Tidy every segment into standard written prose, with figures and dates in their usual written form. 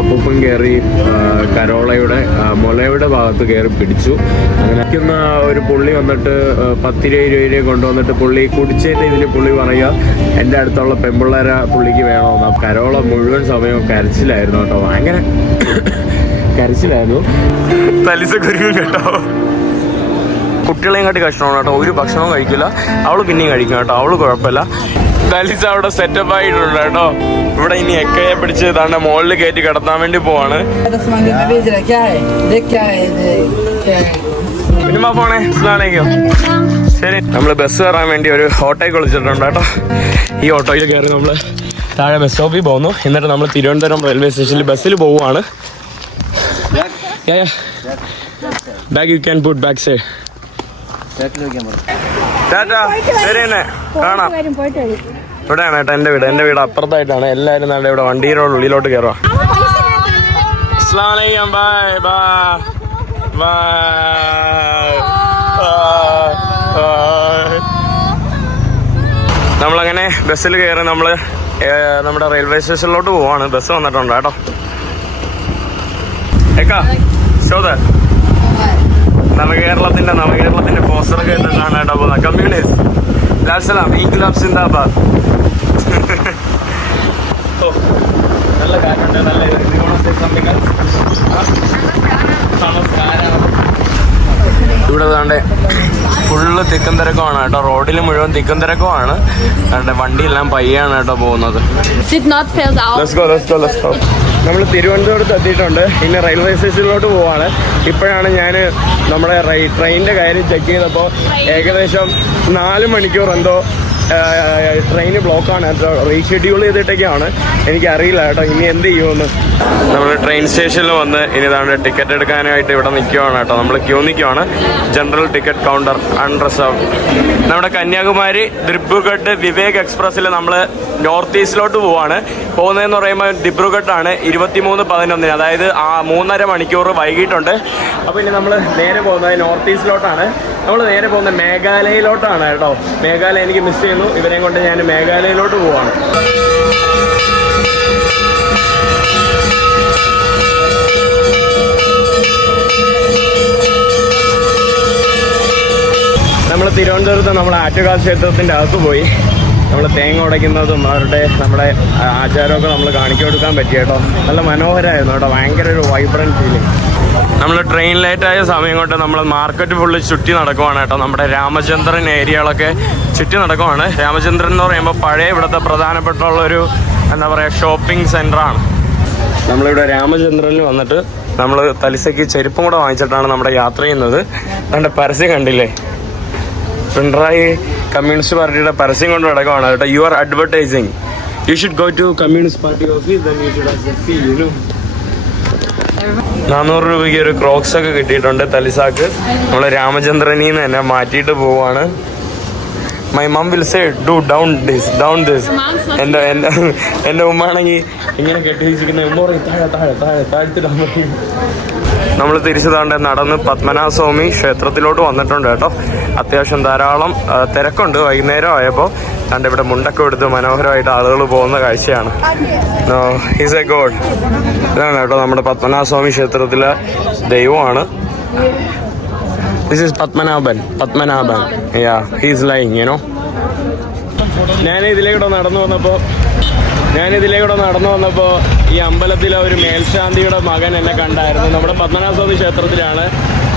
അപ്പൂപ്പൻ കയറി കരോളയുടെ മുലയുടെ ഭാഗത്ത് കയറി പിടിച്ചു. അങ്ങനെ നിൽക്കുന്ന ഒരു പുള്ളി വന്നിട്ട് 10-20 കൊണ്ടുവന്നിട്ട് പുള്ളി കുടിച്ചതിൻ്റെ ഇതിൽ പുള്ളി പറയുക എൻ്റെ അടുത്തുള്ള പെമ്പിള്ളേരെ പുള്ളിക്ക് വേണമെന്ന്. കരോള മുഴുവൻ സമയവും കരച്ചിലായിരുന്നു കേട്ടോ, ഭയങ്കര കരച്ചിലായിരുന്നു. തലിസക്കുരുവും കേട്ടോ. കുട്ടികളെയും കാട്ടി കഷ്ടമാണ് കേട്ടോ, ഒരു ഭക്ഷണവും കഴിക്കില്ല. അവള് പിന്നെയും കഴിക്കും കേട്ടോ, അവള് കുഴപ്പമില്ല. തലിസ അവിടെ സെറ്റപ്പ് ആയിട്ടുണ്ട് കേട്ടോ. ഇവിടെ ഇനി എക്കയെ പിടിച്ച് താണ്ടെ മുകളിൽ കയറ്റി കിടത്താൻ വേണ്ടി പോവാണ്. പിന്നെ പോണേ, സ്ലാലേക്കും. ശരി, നമ്മള് ബസ് കയറാൻ വേണ്ടി ഒരു ഓട്ടോയ്ക്ക് വിളിച്ചിട്ടുണ്ട് കേട്ടോ. ഈ ഓട്ടോയിൽ കയറി നമ്മള് താഴെ ബസ് സ്റ്റോപ്പിൽ പോകുന്നു. എന്നിട്ട് നമ്മൾ തിരുവനന്തപുരം റെയിൽവേ സ്റ്റേഷനിൽ ബസ്സിൽ പോവുകയാണ്. Bag you can put back side. Tata, ശരി തന്നെ, കാണാം. ഇവിടെയാണ് കേട്ടോ എൻ്റെ വീട്. എൻ്റെ വീട് അപ്പുറത്തായിട്ടാണ്. എല്ലാവരും നാളെ ഇവിടെ വണ്ടിയുടെ ഉള്ളിലോട്ട് കയറുക. അസ്സലാമു ബൈ ബൈ ബൈ. നമ്മളങ്ങനെ ബസ്സിൽ കയറി നമ്മൾ നമ്മുടെ റെയിൽവേ സ്റ്റേഷനിലോട്ട് പോവാണ്. ബസ് വന്നിട്ടുണ്ട് കേട്ടോ. നവകേരളത്തിന്റെ പോസ്റ്റർ കേട്ടിട്ടാണ് കേട്ടോ പോകുന്നത്. കമ്മ്യൂണിസ്റ്റ് ലാൽസലാം ഇൻക്ലാബ് സിന്ദാബാദ്. നല്ല കാറ്റുണ്ട്, നല്ല ഇവിടെ താണ്ടെ ഫുള്ള് തിക്കും തിരക്കമാണ് കേട്ടോ. റോഡിൽ മുഴുവൻ തിക്കും തിരക്കമാണ്. വണ്ടിയെല്ലാം പയ്യാണ് കേട്ടോ പോകുന്നത്. നമ്മൾ തിരുവനന്തപുരത്ത് എത്തിയിട്ടുണ്ട്. പിന്നെ റെയിൽവേ സ്റ്റേഷനിലോട്ട് പോവാണ്. ഇപ്പോഴാണ് ഞാൻ നമ്മുടെ ട്രെയിനിൻ്റെ കാര്യം ചെക്ക് ചെയ്തപ്പോൾ ഏകദേശം 4 മണിക്കൂർ എന്തോ ട്രെയിന് ബ്ലോക്കാണ്. റീഷെഡ്യൂൾ ചെയ്തിട്ടൊക്കെയാണ്. എനിക്കറിയില്ല കേട്ടോ ഇനി എന്ത് ചെയ്യുമെന്ന്. നമ്മൾ ട്രെയിൻ സ്റ്റേഷനിൽ വന്ന് ഇനി ഇതാണ് ടിക്കറ്റ് എടുക്കാനായിട്ട് ഇവിടെ നിൽക്കുവാണ് കേട്ടോ. നമ്മൾ ക്യൂ നിൽക്കുവാണ്. General ticket counter unreserved. നമ്മുടെ കന്യാകുമാരി ദിബ്രുഗഡ് വിവേക് എക്സ്പ്രസ്സിൽ നമ്മൾ നോർത്ത് ഈസ്റ്റിലോട്ട് പോവാണ്. പോകുന്നതെന്ന് പറയുമ്പോൾ ദിബ്രുഗഡാണ് 23:11, അതായത് 3.5 മണിക്കൂർ വൈകിട്ടുണ്ട്. അപ്പോൾ ഇനി നമ്മൾ നേരെ പോകുന്നത് നോർത്ത് ഈസ്റ്റിലോട്ടാണ്. നമ്മൾ നേരെ പോകുന്നത് മേഘാലയയിലോട്ടാണ് കേട്ടോ. മേഘാലയ എനിക്ക് മിസ് ചെയ്യുന്നു. ഇവരെയും കൊണ്ട് ഞാൻ മേഘാലയയിലോട്ട് പോവാണ്. നമ്മൾ തിരുവനന്തപുരത്ത് നമ്മൾ ആറ്റുകാൽ ക്ഷേത്രത്തിൻ്റെ അകത്ത് പോയി നമ്മൾ തേങ്ങ ഉടയ്ക്കുന്നതും നമ്മുടെ ആചാരമൊക്കെ നമ്മൾ കാണിച്ചു കൊടുക്കാൻ പറ്റി കേട്ടോ. നല്ല മനോഹരമായിരുന്നു കേട്ടോ. ഭയങ്കര ഒരു വൈബ്രൻറ്റ് ഫീലിംഗ്. നമ്മൾ ട്രെയിൻ ലേറ്റായ സമയം കൊണ്ട് നമ്മൾ മാർക്കറ്റ് ഫുള്ള് ചുറ്റി നടക്കുവാണ് കേട്ടോ. നമ്മുടെ രാമചന്ദ്രൻ ഏരിയകളൊക്കെ ചുറ്റി നടക്കുവാണ്. രാമചന്ദ്രൻ എന്ന് പറയുമ്പോൾ പഴയ ഇവിടുത്തെ പ്രധാനപ്പെട്ടുള്ളൊരു എന്താ പറയുക ഷോപ്പിംഗ് സെൻ്ററാണ്. നമ്മളിവിടെ രാമചന്ദ്രനിൽ വന്നിട്ട് നമ്മൾ തലിസയ്ക്ക് ചെരുപ്പും കൂടെ വാങ്ങിച്ചിട്ടാണ് നമ്മുടെ യാത്ര ചെയ്യുന്നത്. അതിൻ്റെ പരസ്യം കണ്ടില്ലേ, പിണറായി കമ്മ്യൂണിസ്റ്റ് പാർട്ടിയുടെ പരസ്യം കൊണ്ട് നടക്കുവാണ് കേട്ടോ. You are advertising, you should go to communist party office, then you should see you know. 400 രൂപയ്ക്ക് ഒരു ക്രോക്സ് ഒക്കെ കിട്ടിയിട്ടുണ്ട് തലിസാക്ക്. നമ്മൾ രാമചന്ദ്രനിൽ നിന്ന് തന്നെ മാറ്റിയിട്ട് പോവാണ്. My mum will say do down this. എൻ്റെ ഉമ്മാണെങ്കിൽ ഇങ്ങനെ കെട്ടി വെച്ചിരിക്കുന്ന ഉമ്മ പറയും താഴ്ത്തിടാൻ പറയും. നമ്മൾ തിരിച്ചു താണ്ടെ നടന്ന് പത്മനാഭസ്വാമി ക്ഷേത്രത്തിലോട്ട് വന്നിട്ടുണ്ട് കേട്ടോ. അത്യാവശ്യം ധാരാളം തിരക്കുണ്ട്. വൈകുന്നേരം ആയപ്പോൾ താണ്ടെ ഇവിടെ മുണ്ടൊക്കെ എടുത്ത് മനോഹരമായിട്ട് ആളുകൾ പോകുന്ന കാഴ്ചയാണ്. He's A God. ഇതാണ് കേട്ടോ നമ്മുടെ പത്മനാഭസ്വാമി ക്ഷേത്രത്തിലെ ദൈവമാണ്. This is Padmanabhan. Yeah, he's lying you know. ഞാൻ ഇതിലേക്കൂടെ നടന്നു വന്നപ്പോൾ ഈ അമ്പലത്തിലെ ഒരു മേൽശാന്തിയുടെ മകൻ എന്നെ കണ്ടായിരുന്നു. നമ്മുടെ പത്മനാഭസ്വാമി ക്ഷേത്രത്തിലാണ്.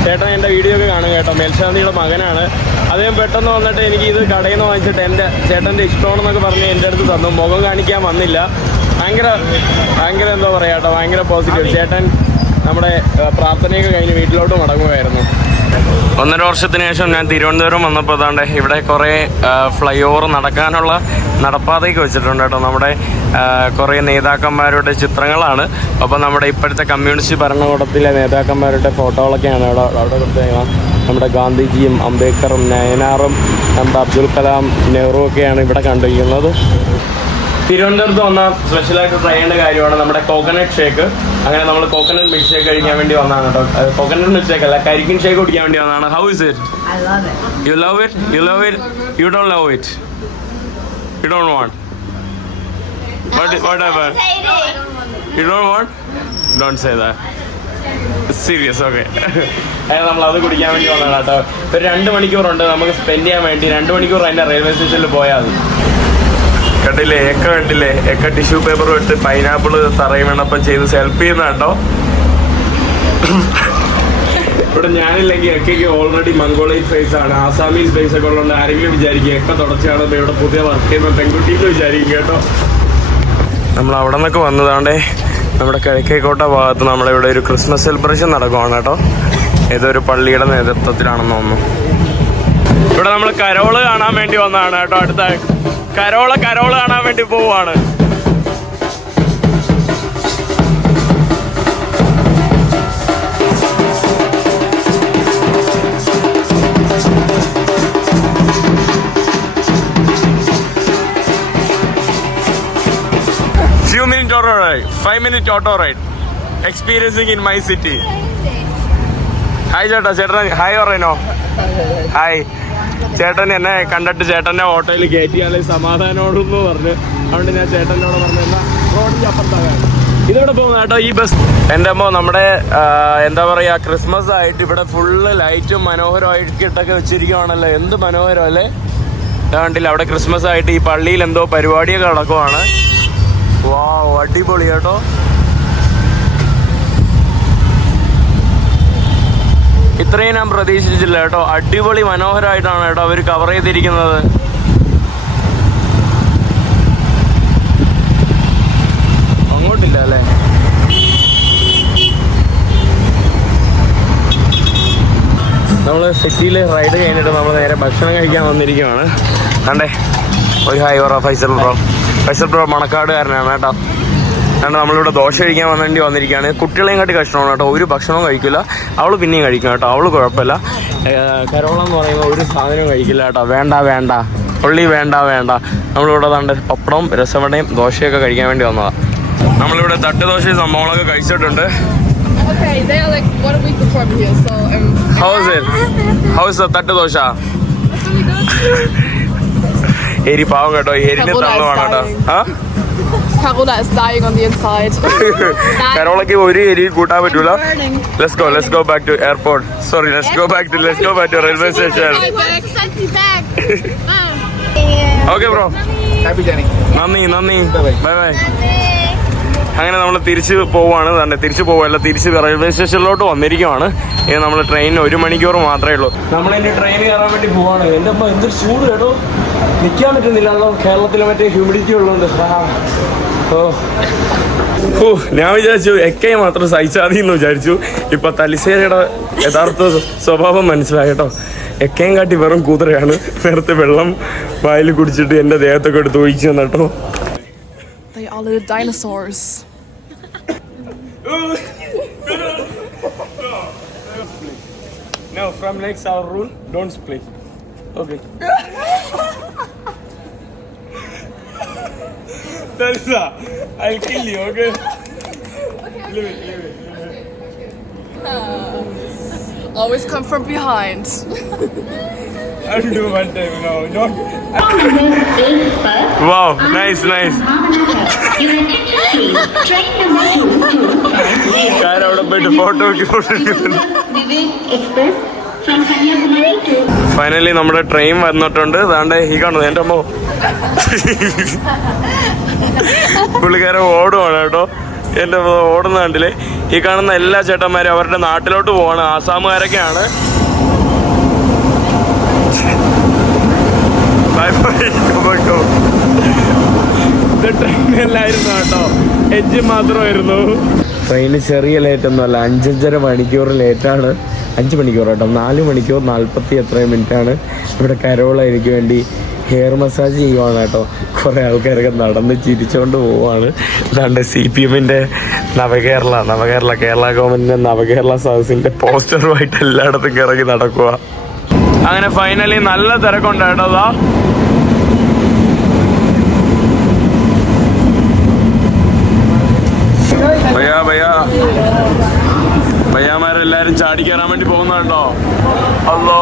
ചേട്ടൻ എൻ്റെ വീഡിയോ ഒക്കെ കാണും കേട്ടോ. മേൽശാന്തിയുടെ മകനാണ് അദ്ദേഹം. പെട്ടെന്ന് വന്നിട്ട് എനിക്ക് ഇത് കടയിൽ നിന്ന് വാങ്ങിച്ചിട്ട് എൻ്റെ ചേട്ടൻ്റെ ഇഷ്ടമാണെന്നൊക്കെ പറഞ്ഞ് എൻ്റെ അടുത്ത് തന്നു. മുഖം കാണിക്കാൻ വന്നില്ല. ഭയങ്കര എന്താ പറയുക കേട്ടോ, ഭയങ്കര പോസിറ്റീവ്. ചേട്ടൻ നമ്മുടെ പ്രാർത്ഥനയൊക്കെ കഴിഞ്ഞ് വീട്ടിലോട്ട് മടങ്ങുമായിരുന്നു. 1.5 വർഷത്തിന് ശേഷം ഞാൻ തിരുവനന്തപുരം വന്നപ്പോൾ അതാണ്ട് ഇവിടെ കുറേ ഫ്ലൈ ഓവർ നടക്കാനുള്ള നടപ്പാതയൊക്കെ വെച്ചിട്ടുണ്ട് കേട്ടോ. നമ്മുടെ കുറേ നേതാക്കന്മാരുടെ ചിത്രങ്ങളാണ്. അപ്പോൾ നമ്മുടെ ഇപ്പോഴത്തെ കമ്മ്യൂണിസ്റ്റ് ഭരണകൂടത്തിലെ നേതാക്കന്മാരുടെ ഫോട്ടോകളൊക്കെയാണ് അവിടെ കൊടുത്തേക്കണം. നമ്മുടെ ഗാന്ധിജിയും അംബേദ്കറും നയനാറും നമ്മുടെ അബ്ദുൽ കലാം നെഹ്റു ഒക്കെയാണ് ഇവിടെ കണ്ടിരിക്കുന്നത്. തിരുവനന്തപുരത്ത് വന്ന സ്പെഷ്യലായിട്ട് ട്രൈ ചെയ്യേണ്ട കാര്യമാണ് നമ്മുടെ കോക്കനട്ട് ഷേക്ക്. അങ്ങനെ നമ്മൾ കോക്കനട്ട് മിൽക്ക് ഷേക്ക് കഴിക്കാൻ വേണ്ടി വന്നതാണ് കേട്ടോ. കോക്കനട്ട് മിൽക്ക് ഷേക്ക് അല്ല, കരിക്കിൻ ഷേക്ക് കുടിക്കാൻ വേണ്ടി വന്നതാണ്. How is it? You love it? You don't love it? You don't want? Whatever. You don't want? Don't say that. Serious okay. നമ്മൾ അത് കുടിക്കാൻ വേണ്ടി വന്നതാണ് കേട്ടോ. ഒരു 2 മണിക്കൂറുണ്ട് നമുക്ക് സ്പെൻഡ് ചെയ്യാൻ വേണ്ടി. 2 മണിക്കൂർ അതിൻ്റെ റെയിൽവേ സ്റ്റേഷനിൽ പോയാൽ മതി. കണ്ടില്ലേ എക്ക കണ്ടില്ലേ എക്ക ടിഷ്യൂ പേപ്പർ ഇട്ട് പൈനാപ്പിൾ തറയും വേണപ്പം ചെയ്ത് ഹെൽപ്പ് ചെയ്യുന്ന കേട്ടോ. ഇവിടെ ഞാനില്ലെങ്കിൽ എക്കയ്ക്ക് ഓൾറെഡി മംഗോളിയൻ ഫേസ് ആണ്, ആസാമീസ് ഫേസ് ഒക്കെ ഉള്ളതുകൊണ്ട് ആരെങ്കിലും വിചാരിക്കും എക്ക തുടച്ചാണ് ഇവിടെ പുതിയ വർക്ക് ചെയ്യുന്ന പെൺകുട്ടി എന്ന് വിചാരിക്കും കേട്ടോ. നമ്മൾ അവിടെ നിന്നൊക്കെ വന്നതാണ്ടേ നമ്മുടെ കിഴക്കേക്കോട്ട ഭാഗത്ത് നമ്മളിവിടെ ഒരു ക്രിസ്മസ് സെലിബ്രേഷൻ നടക്കുവാണ് കേട്ടോ. ഏതൊരു പള്ളിയുടെ നേതൃത്വത്തിലാണെന്ന് തോന്നുന്നു. ഇവിടെ നമ്മൾ കരോള് കാണാൻ വേണ്ടി വന്നതാണ് കേട്ടോ. അടുത്ത കരോള് കാണാൻ വേണ്ടി പോവാണ്. Few minute auto ride, 5-minute auto ride. Experiencing in my city. Hi ചേട്ടൻ ഹായ് പറയണോ? ഹായ്. ചേട്ടൻ എന്നെ കണ്ടിട്ട് ചേട്ടൻ്റെ ഓട്ടോയിൽ കയറ്റിയാൽ സമാധാനമോടെന്ന് പറഞ്ഞു. അതുകൊണ്ട് ഞാൻ ചേട്ടനോട് പറഞ്ഞു എന്നാ റോഡിൻ്റെ അപ്പുറത്താകാൻ. ഇതിവിടെ പോകുന്ന കേട്ടോ ഈ ബസ്. എൻ്റെ അമ്മ നമ്മുടെ എന്താ പറയുക ക്രിസ്മസ് ആയിട്ട് ഇവിടെ ഫുള്ള് ലൈറ്റും മനോഹരമായിട്ടൊക്കെ വെച്ചിരിക്കുവാണല്ലോ. എന്ത് മനോഹരം അല്ലേ. കണ്ടില്ല അവിടെ ക്രിസ്മസ് ആയിട്ട് ഈ പള്ളിയിൽ എന്തോ പരിപാടിയൊക്കെ നടക്കുവാണ്. വാവ് അടിപൊളി കേട്ടോ. ഇത്രയും ഞാൻ പ്രതീക്ഷിച്ചില്ല കേട്ടോ. അടിപൊളി മനോഹരമായിട്ടാണ് കേട്ടോ അവർ കവർ ചെയ്തിരിക്കുന്നത്. അങ്ങോട്ടില്ല അല്ലേ. നമ്മൾ സിറ്റിയിൽ റൈഡ് കഴിഞ്ഞിട്ട് നമ്മൾ നേരെ ഭക്ഷണം കഴിക്കാൻ വന്നിരിക്കുകയാണ്. കണ്ടേ ഒരു ഹായ് പറ ഫൈസൽ ബ്രോ മണക്കാടുകാരനാണ് കേട്ടോ. കാരണം നമ്മളിവിടെ ദോശ കഴിക്കാൻ വേണ്ടി വന്നിരിക്കുകയാണ്. കുട്ടികളെയും കാട്ടി കഷ്ടമാണ് കേട്ടോ. ഒരു ഭക്ഷണവും കഴിക്കില്ല. അവൾ പിന്നെയും കഴിക്കും കേട്ടോ. അവൾ കുഴപ്പമില്ല. കരോളെന്ന് പറയുമ്പോൾ ഒരു സാധനവും കഴിക്കില്ല കേട്ടോ. വേണ്ട ഉള്ളി വേണ്ട. നമ്മളിവിടെ തണ്ട് പപ്പടവും രസവടയും ദോശയൊക്കെ കഴിക്കാൻ വേണ്ടി വന്നതാണ്. നമ്മളിവിടെ തട്ട് ദോശയും സംഭവങ്ങളൊക്കെ കഴിച്ചിട്ടുണ്ട്. ഹൗസ് തട്ട് ദോശ എരി പാവം കേട്ടോ. എരിന്റെ തള്ളുവാണ് കേട്ടോ. Carola is dying on the inside. കരോളയ്ക്ക് ഒരു എരി കൂട്ടാൻ പറ്റൂല. Let's go back to airport. Sorry, let's go back to railway station. Okay bro. Happy journey. നന്ദി. Bye. അങ്ങനെ നമ്മൾ തിരിച്ച് പോവുകയാണ്. തിരിച്ച് റെയിൽവേ സ്റ്റേഷനിലോട്ട് വന്നിരിക്കുവാണ്. ഇത് നമ്മൾ ട്രെയിനിന് 1 മണിക്കൂർ മാത്രമേ ഉള്ളൂ. നമ്മളിനി ട്രെയിൻ കയറാൻ വേണ്ടി പോവാണ്. എൻ്റെ അമ്മ എന്തൊരു ചൂട് കേട്ടോ. നിൽക്കാൻ പറ്റുന്നില്ലല്ലോ കേരളത്തിൽ മറ്റേ ഹ്യൂമിഡിറ്റി ഉള്ളതുകൊണ്ട്. ഞാൻ വിചാരിച്ചു എക്കയെ മാത്രം സഹിച്ചാതി എന്ന് വിചാരിച്ചു. ഇപ്പൊ തലശ്ശേരിയുടെ യഥാർത്ഥ സ്വഭാവം മനസ്സിലായി കേട്ടോ. എക്കയും കാട്ടി വെറും കൂതറയാണ്. നേരത്തെ വെള്ളം വായിൽ കുടിച്ചിട്ട് എൻ്റെ ദേഹത്തൊക്കെ എടുത്ത് ഒഴിച്ചു തന്നോ. They are little dinosaurs. No, from next our rule, don't split. Okay. Telsa, I'll kill you, okay? Leave it. Always come from behind. I'll do one time now. Don't. Wow, nice. Car out of bed, photo. Finally നമ്മുടെ train വന്നിട്ടുണ്ട്. അതാണ്ട് ഈ കാണുന്നത് എൻ്റെ അമ്മ പുള്ളിക്കാരൻ ഓടുവാണ് കേട്ടോ. എൻ്റെ ഓടുന്ന കണ്ടില്ലേ. ഈ കാണുന്ന എല്ലാ ചേട്ടന്മാരും അവരുടെ നാട്ടിലോട്ട് പോവാണ്. ആസാമുകാരൊക്കെയാണ്. ട്രെയിനല്ലായിരുന്നു കേട്ടോ. എഞ്ചിൻ മാത്രമായിരുന്നു. ട്രെയിന് ചെറിയ ലേറ്റ് ഒന്നുമല്ല. 5.5 മണിക്കൂർ ലേറ്റാണ്. 5 മണിക്കൂർ കേട്ടോ. 4 മണിക്കൂർ 40 എത്രയോ മിനിറ്റാണ്. ഇവിടെ കരോള എനിക്ക് വേണ്ടി ഹെയർ മസാജ് ചെയ്യുവാണ് കേട്ടോ. കുറേ ആൾക്കാരൊക്കെ നടന്ന് ചിരിച്ചുകൊണ്ട് പോവാണ്. അതാണ്ട് CPM-ന്റെ കേരള ഗവൺമെന്റിന്റെ നവകേരള സദസ്സിന്റെ പോസ്റ്ററുമായിട്ട് എല്ലായിടത്തും ഇറങ്ങി നടക്കുക. അങ്ങനെ ഫൈനലി നല്ല തിരക്കുണ്ട് കേട്ടോ. ഭയ്യാമാരെല്ലാരും ചാടി കയറാൻ വേണ്ടി പോകുന്ന കേട്ടോ. അല്ലോ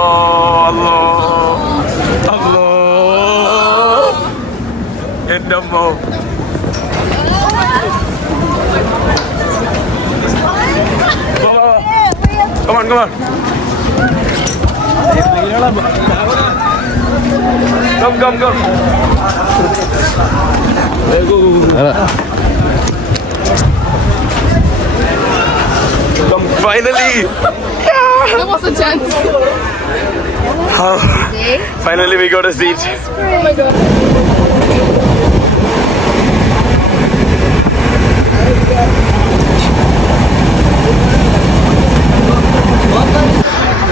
എൻ്റെ അമ്മോ Come on, come on. Come. Go. Come, finally. That was intense. Finally, we got a seat. Oh my god.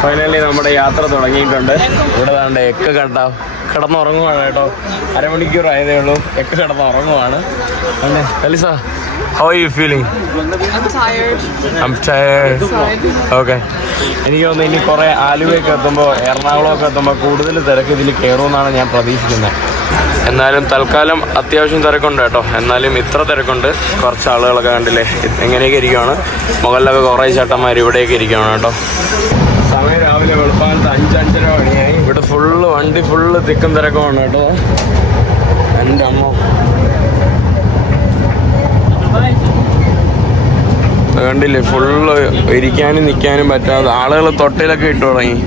Finally നമ്മുടെ യാത്ര തുടങ്ങിയിട്ടുണ്ട്. ഇവിടെ താണ്ട് എക്ക് കണ്ട കിടന്നുറങ്ങുവാണ് കേട്ടോ. അരമണിക്കൂർ ആയതേ ഉള്ളൂ. എക്ക് കിടന്നുറങ്ങുവാണ്. അല്ലേ Alisa, how are you feeling? I'm tired. Okay. എനിക്ക് തോന്നുന്നു ഇനി കുറേ ആലുവയൊക്കെ എത്തുമ്പോൾ എറണാകുളമൊക്കെ എത്തുമ്പോൾ കൂടുതൽ തിരക്ക് ഇതിൽ കയറുമെന്നാണ് ഞാൻ പ്രതീക്ഷിക്കുന്നത്. എന്നാലും തൽക്കാലം അത്യാവശ്യം തിരക്കുണ്ട് കേട്ടോ. എന്നാലും ഇത്ര തിരക്കുണ്ട്. കുറച്ച് ആളുകളൊക്കെ കണ്ടില്ലേ എങ്ങനെയൊക്കെ ഇരിക്കുകയാണ്. മുകളിലൊക്കെ കുറേ ചേട്ടന്മാർ ഇവിടെയൊക്കെ ഇരിക്കുകയാണ് കേട്ടോ. സമയം രാവിലെ വെളുപ്പാനത്ത് 5-5:30 മണിയായി. ഇവിടെ വണ്ടി ഫുള്ള് തിക്കും തിരക്കുമാണ് കേട്ടോ. എൻ്റെ അമ്മ കണ്ടില്ലേ, ഫുള്ള് ഇരിക്കാനും നിൽക്കാനും പറ്റാതെ ആളുകൾ തൊട്ടിലൊക്കെ ഇട്ടു തുടങ്ങി.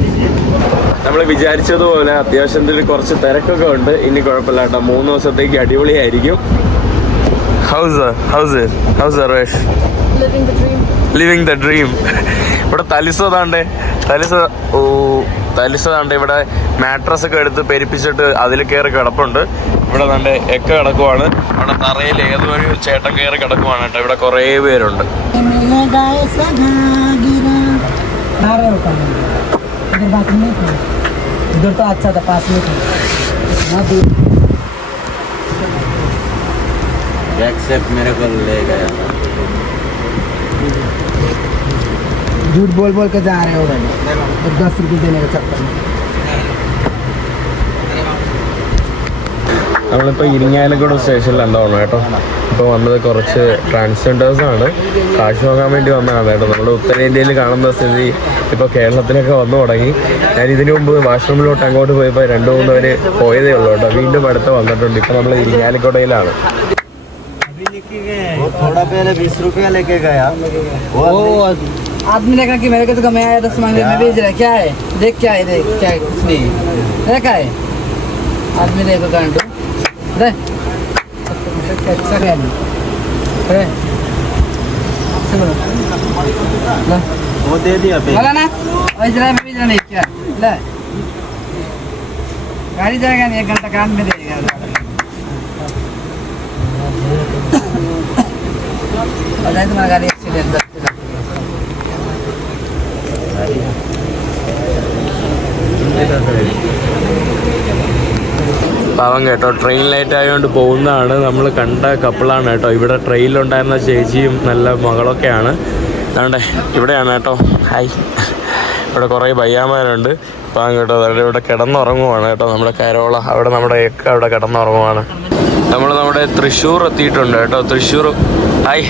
നമ്മൾ വിചാരിച്ചതുപോലെ അത്യാവശ്യത്തിൽ കുറച്ച് തിരക്കൊക്കെ ഉണ്ട്. ഇനി കുഴപ്പമില്ല കേട്ടോ. 3 ദിവസത്തേക്ക് അടിപൊളിയായിരിക്കും. House റേഷ് living the dream. ഇവിടെ തലിസ താണ്ട് ഇവിടെ മാട്രസ് ഒക്കെ എടുത്ത് പെരിപ്പിച്ചിട്ട് അതിൽ കയറി കിടപ്പുണ്ട്. ഇവിടെ താണ്ട് എക്ക കിടക്കുവാണ്. അവിടെ തറയിൽ ഏതൊരു ചേട്ടൻ കയറി കിടക്കുവാണ് കേട്ടോ. ഇവിടെ കുറേ പേരുണ്ട്. झूठ बोल के जा रहे हो भाई. 10 रुपये देने का चक्कर में. നമ്മളിപ്പോൾ ഇരിങ്ങാലക്കുട സ്റ്റേഷനിലാണ് കേട്ടോ. ഇപ്പോൾ വന്നത് കുറച്ച് ട്രാൻസ്ജെൻഡേഴ്സാണ്. കാശ് വാങ്ങാൻ വേണ്ടി വന്നതാണ് കേട്ടോ. നമ്മുടെ ഉത്തരേന്ത്യയിൽ കാണുന്ന സ്ഥിതി ഇപ്പോൾ കേരളത്തിലൊക്കെ വന്നു തുടങ്ങി. ഞാൻ ഇതിനു മുമ്പ് വാഷ്റൂമിലോട്ട് അങ്ങോട്ട് പോയപ്പോൾ 2-3 പേര് പോയതേ ഉള്ളൂ കേട്ടോ. വീണ്ടും അടുത്ത് വന്നിട്ടുണ്ട്. ഇപ്പോൾ നമ്മൾ ഇരിങ്ങാലക്കുടയിലാണ്. थोड़ा पहले 20 रुपया लेके गया. वो आदमी ने कहा कि मेरे को तो कमाया 10 मांगे मैं भेज रहा. क्या है देख, क्या है देख, क्या है कुछ नहीं है. क्या है आदमी देखो कांटू रे अच्छा क्या नहीं रे वो दे दिया पे. बोला ना भेज रहा है, मैं भेज रहा नहीं. क्या ले गाड़ी जाएगा नहीं, 1 घंटा कान में देगा. बताइए तुम्हारा गाड़ी एक्सीडेंट പാവം കേട്ടോ. ട്രെയിൻ ലൈറ്റ് ആയതുകൊണ്ട് പോകുന്നതാണ്. നമ്മൾ കണ്ട കപ്പിളാണ് കേട്ടോ. ഇവിടെ ട്രെയിനിലുണ്ടായിരുന്ന ചേച്ചിയും നല്ല മകളൊക്കെയാണ്. അതുകൊണ്ടേ ഇവിടെയാണ് കേട്ടോ. ഹായ്. ഇവിടെ കുറേ പയ്യാന്മാരുണ്ട്. പാവം കേട്ടോ. അവിടെ ഇവിടെ കിടന്നുറങ്ങുവാണ് കേട്ടോ. നമ്മുടെ കരോള അവിടെ നമ്മുടെ എക്ക അവിടെ കിടന്നുറങ്ങുവാണ്. നമ്മൾ നമ്മുടെ തൃശ്ശൂർ എത്തിയിട്ടുണ്ട് കേട്ടോ. ഹായ്.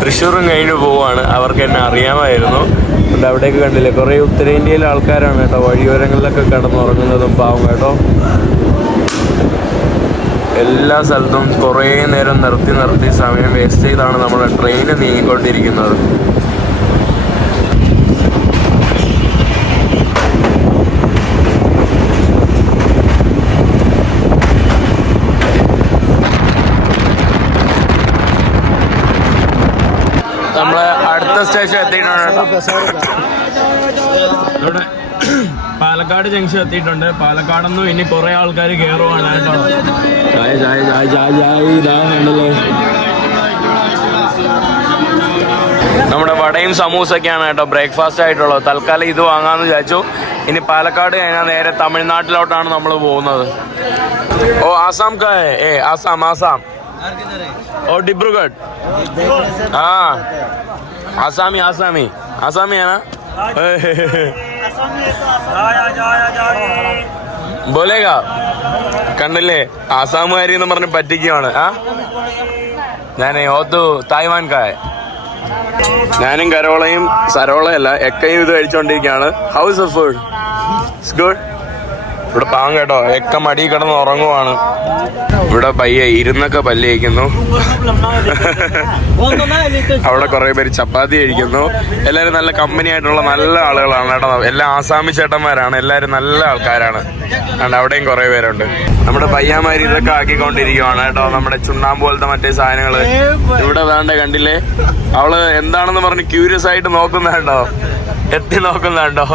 തൃശ്ശൂറും കഴിഞ്ഞ് പോവാണ്. അവർക്ക് എന്നെ അറിയാമായിരുന്നു. അതുകൊണ്ട് അവിടെയൊക്കെ കണ്ടില്ലേ കുറേ ഉത്തരേന്ത്യയിലെ ആൾക്കാരാണ് കേട്ടോ. വഴിയോരങ്ങളിലൊക്കെ കിടന്നുറങ്ങുന്നതും പാവം കേട്ടോ. എല്ലാ സ്ഥലത്തും കുറേ നേരം നിർത്തി സമയം വേസ്റ്റ് ചെയ്താണ് നമ്മുടെ ട്രെയിൻ നീങ്ങിക്കൊണ്ടിരിക്കുന്നത്. നമ്മള് അടുത്ത സ്റ്റേഷൻ എത്തിയിട്ടുണ്ട്. ഇവിടെ പാലക്കാട് ജംഗ്ഷൻ എത്തിയിട്ടുണ്ട്. പാലക്കാടൊന്നും ഇനി കുറെ ആൾക്കാർ കയറുവാണ് കേട്ടോ. നമ്മുടെ വടയും സമൂസൊക്കെയാണ് കേട്ടോ ബ്രേക്ക്ഫാസ്റ്റ് ആയിട്ടുള്ളത്. തൽക്കാലം ഇത് വാങ്ങാന്ന് വിചാരിച്ചു. ഇനി പാലക്കാട് കഴിഞ്ഞാൽ നേരെ തമിഴ്നാട്ടിലോട്ടാണ് നമ്മൾ പോകുന്നത്. ഓ ആസാം കാ ഹേ ആസാം ഓ ഡിബ്രുഗഡ്. ആ ആസാമി ആസാമിയാണ്. ബോലേഗ കണ്ടില്ലേ ആസാമുകാരി എന്ന് പറഞ്ഞ് പറ്റിക്കുകയാണ്. ഞാനേ ഓത്തു തായ്വാൻ കായ. ഞാനും കരോളയും സരോളയല്ല എക്കയും ഇത് കഴിച്ചോണ്ടിരിക്കുകയാണ്. House of food it's good. ഇവിടെ പാവം കേട്ടോ ഒക്കെ മടി കിടന്ന് ഉറങ്ങുവാണ്. ഇവിടെ പയ്യെ ഇരുന്നൊക്കെ പല്ല് കഴിക്കുന്നു. അവിടെ കുറെ പേര് ചപ്പാത്തി കഴിക്കുന്നു. എല്ലാരും നല്ല കമ്പനി ആയിട്ടുള്ള നല്ല ആളുകളാണ് കേട്ടോ. എല്ലാം ആസാമി ചേട്ടന്മാരാണ്. എല്ലാരും നല്ല ആൾക്കാരാണ്. അവിടെയും കുറെ പേരുണ്ട്. നമ്മുടെ പയ്യന്മാര് ഇതൊക്കെ ആക്കിക്കൊണ്ടിരിക്കുവാണ് കേട്ടോ. നമ്മുടെ ചുണ്ണാമ്പ് പോലത്തെ മറ്റേ സാധനങ്ങള് ഇവിടെ വേണ്ട കണ്ടില്ലേ. അവള് എന്താണെന്ന് പറഞ്ഞ് ക്യൂരിയസ് ആയിട്ട് നോക്കുന്നുണ്ടോ, എത്തി നോക്കുന്നുണ്ടോ.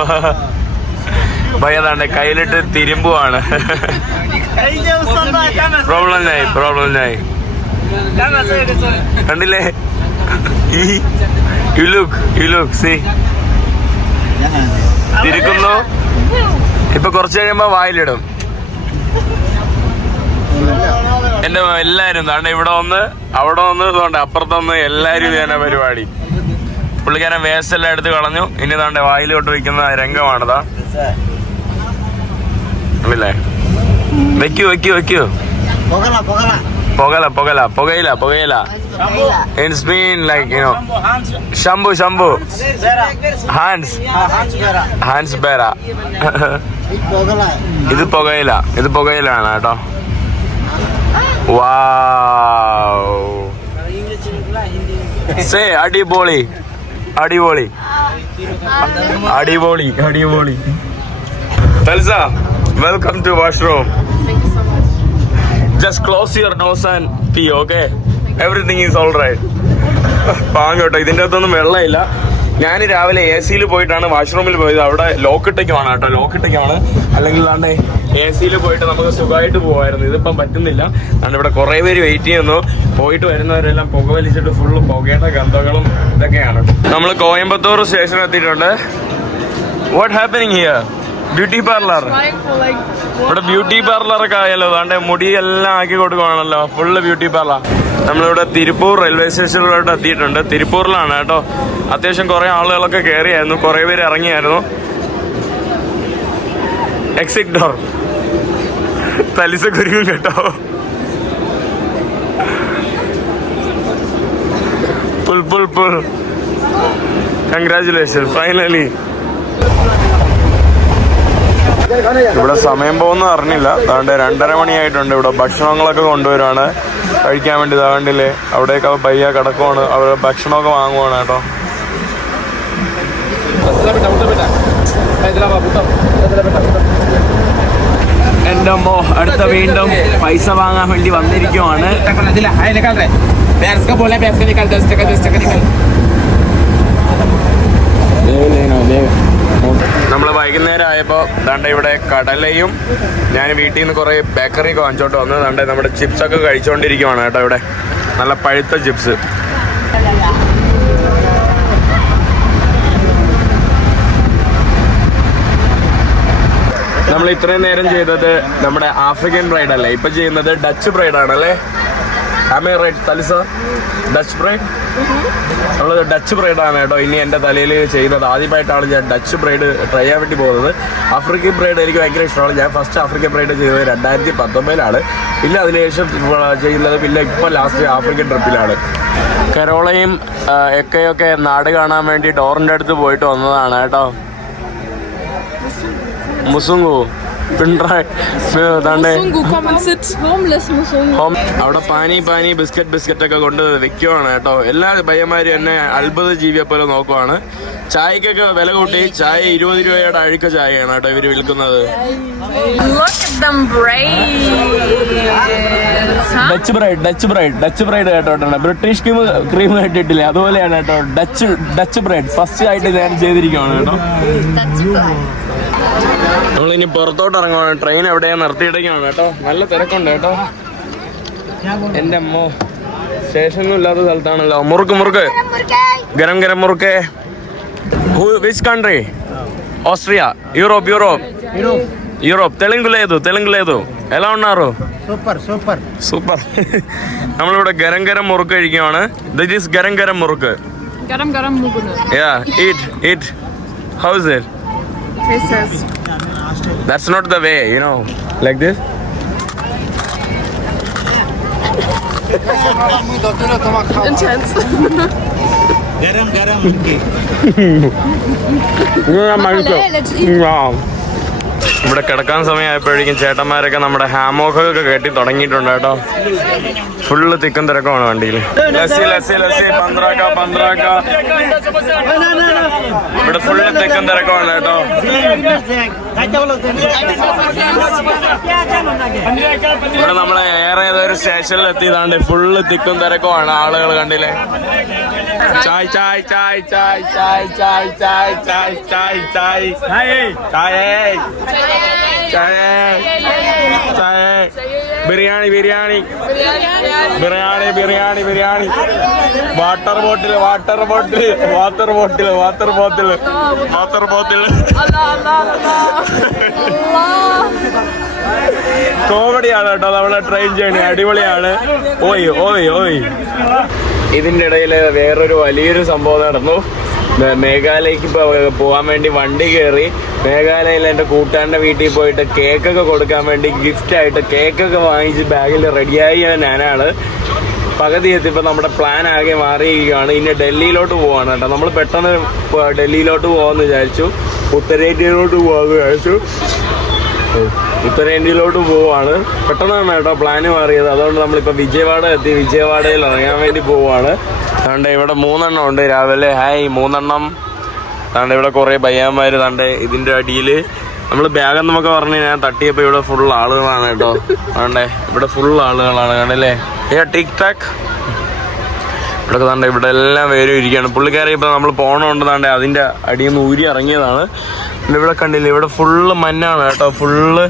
ഭയതാണ്ട് കയ്യിലിട്ട് തിരുമ്പുവാണ്. പ്രോബ്ലം കണ്ടില്ലേ. യു ലുക്ക് സീ തിരിക്കുന്നു. ഇപ്പൊ കുറച്ച് കഴിയുമ്പോ വായിലിടും. എന്റെ എല്ലാരും താണ്ട ഇവിടെ ഒന്ന് അവിടെ ഒന്ന് തോണ്ട അപ്പുറത്തൊന്ന് എല്ലാരും ഇതന്നെ പരിപാടി. പുള്ളിക്കാരൻ വേസ്റ്റ് എല്ലാം എടുത്ത് കളഞ്ഞു. ഇനി താണ്ട വായിലോട്ട് വയ്ക്കുന്ന രംഗമാണിതാ. അല്ലേ വെക്കൂ. പുകയില. It's mean like, you know, Shambhu. Hans Bera. ഇത് പുകയിലാണ് കേട്ടോ. Wow. Say അടിപൊളി. Talsa, welcome to washroom. Thank you so much. Just close your nose and pee, okay? Everything is all right. പാങ്ങോട്ടോ, ഇതിൻ്റെ അകത്തൊന്നും വെള്ളമില്ല. ഞാൻ രാവിലെ AC പോയിട്ടാണ് വാഷ്റൂമിൽ പോയത്. അവിടെ ലോക്കിട്ടേക്കാണ് കേട്ടോ, ലോക്കിട്ടേക്കാണ്. അല്ലെങ്കിൽ അല്ലാണ്ട് AC പോയിട്ട് നമുക്ക് സുഖമായിട്ട് പോകുമായിരുന്നു. ഇതിപ്പം പറ്റുന്നില്ല. കാരണം ഇവിടെ കുറേ പേര് വെയിറ്റ് ചെയ്യുന്നു. പോയിട്ട് വരുന്നവരെല്ലാം പുക വലിച്ചിട്ട് ഫുള്ള് പുകയുടെ ഗന്ധകളും ഇതൊക്കെയാണ്. നമ്മൾ കോയമ്പത്തൂർ സ്റ്റേഷനിൽ എത്തിയിട്ടുണ്ട്. What happening here? Beauty parlour. ഇവിടെ ബ്യൂട്ടി പാർലറൊക്കെ ആയാലോ. അതുകൊണ്ട് മുടിയെല്ലാം ആക്കി കൊടുക്കുവാണല്ലോ. Full beauty parlour. നമ്മളിവിടെ തിരുപ്പൂർ റെയിൽവേ സ്റ്റേഷനിലോട്ട് എത്തിയിട്ടുണ്ട്. തിരുപ്പൂരിലാണ് കേട്ടോ. അത്യാവശ്യം കുറെ ആളുകളൊക്കെ കയറിയായിരുന്നു, കുറെ പേര് ഇറങ്ങിയായിരുന്നു. Exit door. തലിസ കുരുങ്ങും കേട്ടോ. പുൾ. Congratulation, finally. ഇവിടെ സമയം പോകുന്ന അറിഞ്ഞില്ല. അതുകൊണ്ട് 2:30 മണിയായിട്ടുണ്ട്. ഇവിടെ ഭക്ഷണങ്ങളൊക്കെ കൊണ്ടുവരുവാണ് കഴിക്കാൻ വേണ്ടി. ഇതാകണ്ടില്ലേ, അവിടെയൊക്കെ പയ്യ കിടക്കുവാണ്. അവരുടെ ഭക്ഷണമൊക്കെ വാങ്ങുവാണ് കേട്ടോ. എൻ്റെ അമ്മോ, അടുത്ത വീണ്ടും പൈസ വാങ്ങാൻ വേണ്ടി വന്നിരിക്കുവാണ്. നമ്മൾ വൈകുന്നേരം ആയപ്പോൾ ദാണ്ട ഇവിടെ കടലയും ഞാൻ വീട്ടിൽ നിന്ന് കുറേ ബേക്കറി ഒക്കെ വാങ്ങിച്ചോട്ട് വന്നു. ദാണ്ട നമ്മുടെ ചിപ്സൊക്കെ കഴിച്ചുകൊണ്ടിരിക്കുവാണ് കേട്ടോ. ഇവിടെ നല്ല പഴുത്ത ചിപ്സ്. നമ്മൾ ഇത്രയും നേരം ചെയ്തത് നമ്മുടെ ആഫ്രിക്കൻ ബ്രൈഡ് അല്ലേ. ഇപ്പൊ ചെയ്യുന്നത് ഡച്ച് ബ്രൈഡ് ആണല്ലേ. ആമേ റൈറ്റ് തലിസ? Dutch bride. നമ്മളത് ഡച്ച് ബ്രൈഡാണ് കേട്ടോ ഇനി എൻ്റെ തലയിൽ ചെയ്യുന്നത്. ആദ്യമായിട്ടാണ് ഞാൻ ഡച്ച് ബ്രൈഡ് ട്രൈ ചെയ്യാൻ വേണ്ടി പോകുന്നത്. ആഫ്രിക്കൻ ബ്രൈഡ് എനിക്ക് ഭയങ്കര ഇഷ്ടമാണ്. ഞാൻ ഫസ്റ്റ് ആഫ്രിക്കൻ ബ്രൈഡ് ചെയ്തത് 2019 പിന്നെ അതിനുശേഷം ചെയ്യുന്നത് പിന്നെ ഇപ്പം ലാസ്റ്റ് ആഫ്രിക്കൻ ട്രിപ്പിലാണ്. കരോളയും എക്കയൊക്കെ നാട് കാണാൻ വേണ്ടി ഡോറിൻ്റെ അടുത്ത് പോയിട്ട് വന്നതാണ് കേട്ടോ. മുസുങ്കു പിണറായി അവിടെ പാനി ബിസ്ക്കറ്റ് ഒക്കെ കൊണ്ട് വെക്കുവാണ് കേട്ടോ. എല്ലാ പയ്യന്മാരും എന്നെ അത്ഭുത ജീവിയെ പോലെ നോക്കുവാണ്. ചായക്കൊക്കെ വില കൂട്ടി. ചായ 20 രൂപയുടെ അഴുക്ക ചായയാണ് കേട്ടോ ഇവര് വിൽക്കുന്നത്. ഡച്ച് ബ്രൈഡ് കേട്ടോ. ബ്രിട്ടീഷ് ക്രീം കേട്ടിട്ടില്ലേ, അതുപോലെയാണ് കേട്ടോ ഡച്ച് ബ്രൈഡ്. ഫസ്റ്റ് ആയിട്ട് ഞാൻ ചെയ്തിരിക്കുവാണ് കേട്ടോ. നമ്മളിനി പുറത്തോട്ട് ഇറങ്ങുവാണ്. ട്രെയിൻ എവിടെയാ നിർത്തിയിട്ടേക്കാണ് കേട്ടോ. നല്ല തിരക്കുണ്ട് കേട്ടോ. എൻ്റെ അമ്മോ, സ്റ്റേഷനൊന്നും ഇല്ലാത്ത സ്ഥലത്താണല്ലോ. മുറുക്ക് ഗരം മുറുക്ക്. Which country? Austria, Europe. Telugu లేదు ఎలా ఉన్నారు? സൂപ്പർ. നമ്മളിവിടെ ഗരം മുറുക്ക് കഴിക്കുകയാണ്. This is garam murukku. eat. How is it? That's not the way, you know, like this. Intense. Garam. ഇവിടെ കിടക്കാൻ സമയമായപ്പോഴേക്കും ചേട്ടന്മാരൊക്കെ നമ്മുടെ ഹാമോക്കൊക്കെ കെട്ടി തുടങ്ങിയിട്ടുണ്ട് കേട്ടോ. ഫുള്ള് തിക്കും തിരക്കമാണ് വണ്ടിയിൽ. ലസ്സി ലസ്സി ലസ്സി പന്ത്രാക്ക പന്ത്രാക്ക. ഇവിടെ ഫുള്ള് തിക്കും തിരക്കമാണ് കേട്ടോ. ഇവിടെ നമ്മളെ ഏറെ ഏതൊരു സ്റ്റേഷനിൽ എത്തിയതാണ്ട് ഫുള്ള് തിക്കും തിരക്കമാണ്. ആളുകൾ കണ്ടില്ലേ? Chai Chai Chai Chai Chai Chai Chai Chai Chai Chai Chai Chai biryani biryani biryani biryani biryani. Water bottle water bottle water bottle water bottle water bottle. കോമഡിയാണ് കേട്ടോ നമ്മളെ ട്രെയിൻ ജേണി. അടിപൊളിയാണ്. ഓയ് ഓയ് ഓയ്. ഇതിൻ്റെ ഇടയിൽ വേറൊരു വലിയൊരു സംഭവം നടന്നു. മേഘാലയക്ക് പോകാൻ വേണ്ടി വണ്ടി കയറി മേഘാലയയിൽ എൻ്റെ കൂട്ടുകാരൻ്റെ വീട്ടിൽ പോയിട്ട് കേക്കൊക്കെ കൊടുക്കാൻ വേണ്ടി ഗിഫ്റ്റായിട്ട് കേക്കൊക്കെ വാങ്ങിച്ച് ബാഗിൽ റെഡിയായി ഞാനാണ്. പകുതി എത്തിയപ്പോൾ നമ്മുടെ പ്ലാൻ ആകെ മാറിയിരിക്കുകയാണ്. ഇനി ഡൽഹിയിലോട്ട് പോവാണ് കേട്ടോ. നമ്മൾ പെട്ടെന്ന് ഡൽഹിയിലോട്ട് പോകാമെന്ന് വിചാരിച്ചു. ഉത്തരേന്ത്യയിലോട്ട് പോകാമെന്ന് വിചാരിച്ചു. ഉത്തരേന്ത്യയിലോട്ട് പോവാണ്. പെട്ടെന്നാണ് കേട്ടോ പ്ലാന് മാറിയത്. അതുകൊണ്ട് നമ്മളിപ്പോൾ വിജയവാഡ എത്തി. വിജയവാഡയിൽ ഇറങ്ങാൻ വേണ്ടി പോവാണ്. അതുകൊണ്ട് ഇവിടെ 3 എണ്ണം ഉണ്ട് രാവിലെ. ഹായ് 3 എണ്ണം. അതുകൊണ്ട് ഇവിടെ കുറേ ബയ്യാന്മാർ. അതുകൊണ്ട് ഇതിൻ്റെ അടിയിൽ നമ്മൾ ബാഗെന്നൊക്കെ പറഞ്ഞ് ഞാൻ തട്ടിയപ്പോൾ ഇവിടെ ഫുൾ ആളുകളാണ് കേട്ടോ. അതുകൊണ്ട് ഇവിടെ ഫുൾ ആളുകളാണ് കണ്ടല്ലേ. ടിക് ടാക്ക് ഇവിടെ താണ്ട് ഇവിടെ എല്ലാം പേരും ഇരിക്കുകയാണ്. പുള്ളിക്കാരെ ഇപ്പോൾ നമ്മൾ പോകണമുണ്ടെന്നാണ്ട് അതിൻ്റെ അടിയിൽ നിന്ന് ഊരി ഇറങ്ങിയതാണ്. ഇവിടെ കണ്ടില്ലേ? ഇവിടെ ഫുള്ള് മഞ്ഞാണ് കേട്ടോ. ഫുള്ള്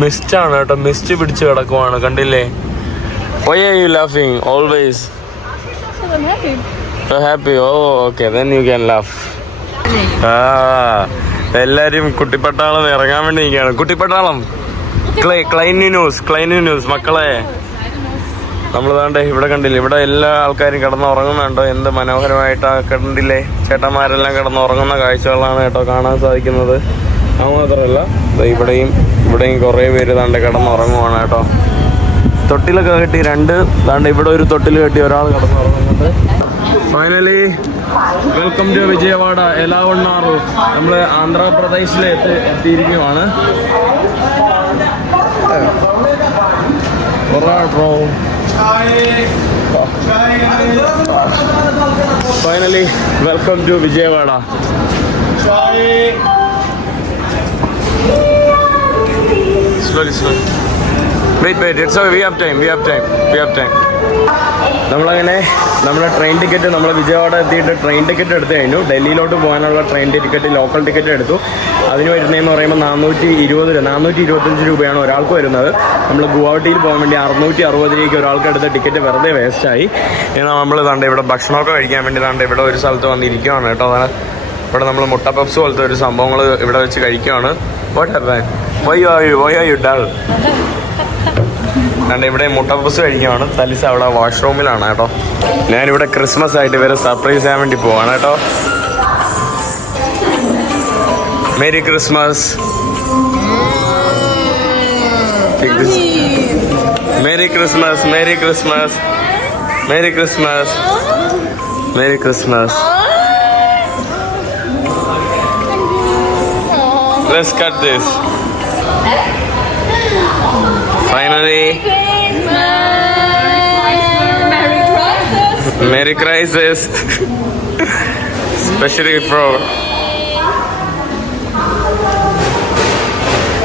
മിസ്റ്റാണ് കേട്ടോ. മിസ്റ്റ് പിടിച്ച് കിടക്കുവാണ് കണ്ടില്ലേ? Why are you laughing always? I'm happy. You're happy? Oh, okay. Then you can laugh. എല്ലാരും കുട്ടിപ്പട്ടാളം ഇറങ്ങാൻ വേണ്ടി നിൽക്കുകയാണ്. കുട്ടിപ്പട്ടാളം ക്ലൈൻ ന്യൂസ് മക്കളെ. നമ്മൾ താണ്ടേ ഇവിടെ കണ്ടില്ലേ? ഇവിടെ എല്ലാ ആൾക്കാരും കിടന്നുറങ്ങുന്നുണ്ടോ? എന്ത് മനോഹരമായിട്ടാ കണ്ടില്ലേ? ചേട്ടന്മാരെല്ലാം കിടന്നുറങ്ങുന്ന കാഴ്ചകളാണ് കേട്ടോ കാണാൻ സാധിക്കുന്നത്. അത് മാത്രമല്ല ഇവിടെയും കുറേ പേര് താണ്ടെ കിടന്നുറങ്ങുവാണ് കേട്ടോ. തൊട്ടിലൊക്കെ കെട്ടി താണ്ടെ ഇവിടെ ഒരു തൊട്ടിൽ കെട്ടി ഒരാൾ കിടന്നുറങ്ങുന്നുണ്ട്. Finally welcome to Vijayawada. എല്ലാ ഉണ്ണാറു നമ്മൾ ആന്ധ്രാപ്രദേശിൽ എത്തിയിരിക്കുവാണ്. Finally, welcome to Vijayawada. Slowly. Wait. It's okay. We have time. നമ്മളങ്ങനെ നമ്മുടെ ട്രെയിൻ ടിക്കറ്റ് നമ്മൾ വിജയവാഡ എത്തിയിട്ട് ട്രെയിൻ ടിക്കറ്റ് എടുത്തു കഴിഞ്ഞു. ഡൽഹിയിലോട്ട് പോകാനുള്ള ട്രെയിൻ ടിക്കറ്റ് ലോക്കൽ ടിക്കറ്റ് എടുത്തു. അതിന് വരുന്നതെന്ന് പറയുമ്പോൾ 425 രൂപയാണ് ഒരാൾക്ക് വരുന്നത്. നമ്മൾ ഗുവാഹട്ടിയിൽ പോകാൻ വേണ്ടി 660 രൂപയ്ക്ക് ഒരാൾക്ക് എടുത്ത ടിക്കറ്റ് വെറുതെ വേസ്റ്റായി. എന്നാൽ നമ്മൾ താണ്ടെ ഇവിടെ ഭക്ഷണമൊക്കെ കഴിക്കാൻ വേണ്ടി താണ്ടെ ഇവിടെ ഒരു സ്ഥലത്ത് വന്നിരിക്കുകയാണ് കേട്ടോ. ഇവിടെ നമ്മൾ മുട്ട പപ്സ് പോലത്തെ ഒരു സംഭവങ്ങൾ ഇവിടെ വെച്ച് കഴിക്കുകയാണ്. What happen? Why are you dull? ഞാൻ ഇവിടെ മുട്ട പപ്സ് കഴിക്കുകയാണ്. തലിസ് അവിടെ വാഷ്റൂമിലാണ് കേട്ടോ. ഞാനിവിടെ ക്രിസ്മസ് ആയിട്ട് ഇവരെ സർപ്രൈസ് ചെയ്യാൻ വേണ്ടി പോവാണ് കേട്ടോ. Merry Christmas. Merry Christmas. Merry Christmas. Merry Christmas. Merry Christmas. Let's cut this. Finally. Merry Christmas. Especially for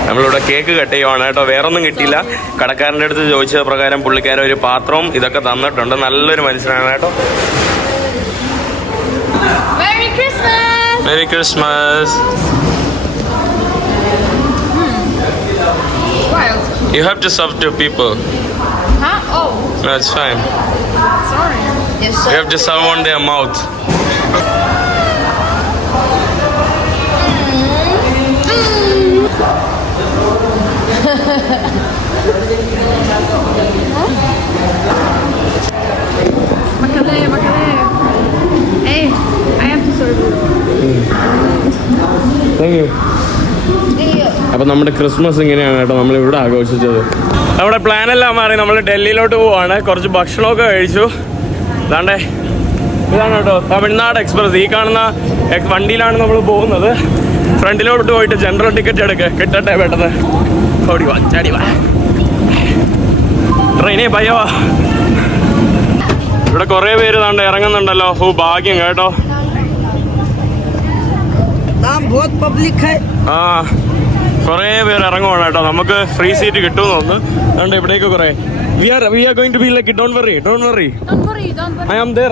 നമ്മളിവിടെ കേക്ക് കട്ട് ചെയ്യുവാണ് കേട്ടോ. വേറൊന്നും കിട്ടിയില്ല. കടക്കാരൻ്റെ അടുത്ത് ചോദിച്ച പ്രകാരം പുള്ളിക്കാരൻ ഒരു പാത്രവും ഇതൊക്കെ തന്നിട്ടുണ്ട്. നല്ലൊരു മനുഷ്യനാണ് കേട്ടോ. Merry Christmas. You have to serve to people. Huh? Oh. No, it's fine. Sorry. Yes, sir. You have to serve on their mouth. Makale. Hey, I have to serve you. Thank you. അപ്പം നമ്മുടെ Christmas ഇങ്ങനെയാണ് കേട്ടോ നമ്മളിവിടെ ആഘോഷിച്ചത്. നമ്മുടെ പ്ലാനെല്ലാം മാറി. നമ്മൾ ഡൽഹിയിലോട്ട് പോവാണ്. കുറച്ച് ഭക്ഷണമൊക്കെ കഴിച്ചു. ഇതാണ് കേട്ടോ തമിഴ്നാട് എക്സ്പ്രസ്. ഈ കാണുന്ന വണ്ടിയിലാണ് നമ്മൾ പോകുന്നത്. ഫ്രണ്ടിലോട്ട് പോയിട്ട് ജനറൽ ടിക്കറ്റ് എടുക്ക്, കിട്ടട്ടെ പെട്ടെന്ന്. ഓടി വാ, ചാടി വാ, ട്രെയിനേ ഭയോ. ഇവിടെ കുറേ പേര് താണ്ട് ഇറങ്ങുന്നുണ്ടല്ലോ. ഭാഗ്യം കേട്ടോ. ആ, കുറേ പേര് ഇറങ്ങുവാണ് കേട്ടോ. നമുക്ക് ഫ്രീ സീറ്റ് കിട്ടുമെന്ന് തോന്നുന്നു. അതുകൊണ്ട് ഇവിടേക്ക് കുറേ we are going to be like, don't worry. Don't worry. I am there.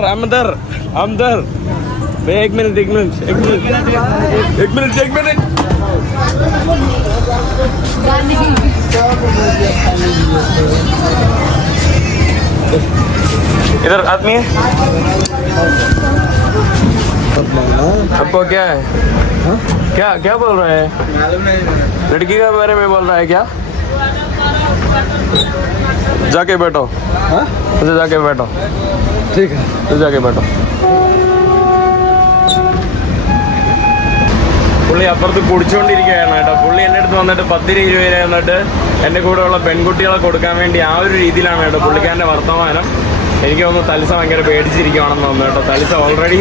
Wait, एक minute. इधर आदमी है। आपको क्या है? क्या बोल रहा है? लड़की के बारे में बोल रहा है क्या? जाके बैठो। अच्छा, जाके बैठो। ठीक है, तो जाके बैठो. പുള്ളി അപ്പുറത്ത് കുടിച്ചുകൊണ്ടിരിക്കുകയാണ് കേട്ടോ. പുള്ളി എൻ്റെ അടുത്ത് വന്നിട്ട് 10-20 രൂപ വന്നിട്ട് എൻ്റെ കൂടെയുള്ള പെൺകുട്ടികളെ കൊടുക്കാൻ വേണ്ടി ആ ഒരു രീതിയിലാണ് കേട്ടോ പുള്ളിക്കാരൻ്റെ വർത്തമാനം. എനിക്ക് തോന്നുന്നു തലിസ ഭയങ്കര പേടിച്ചിരിക്കുകയാണെന്ന് തോന്നുന്നു കേട്ടോ. തലിസ ഓൾറെഡി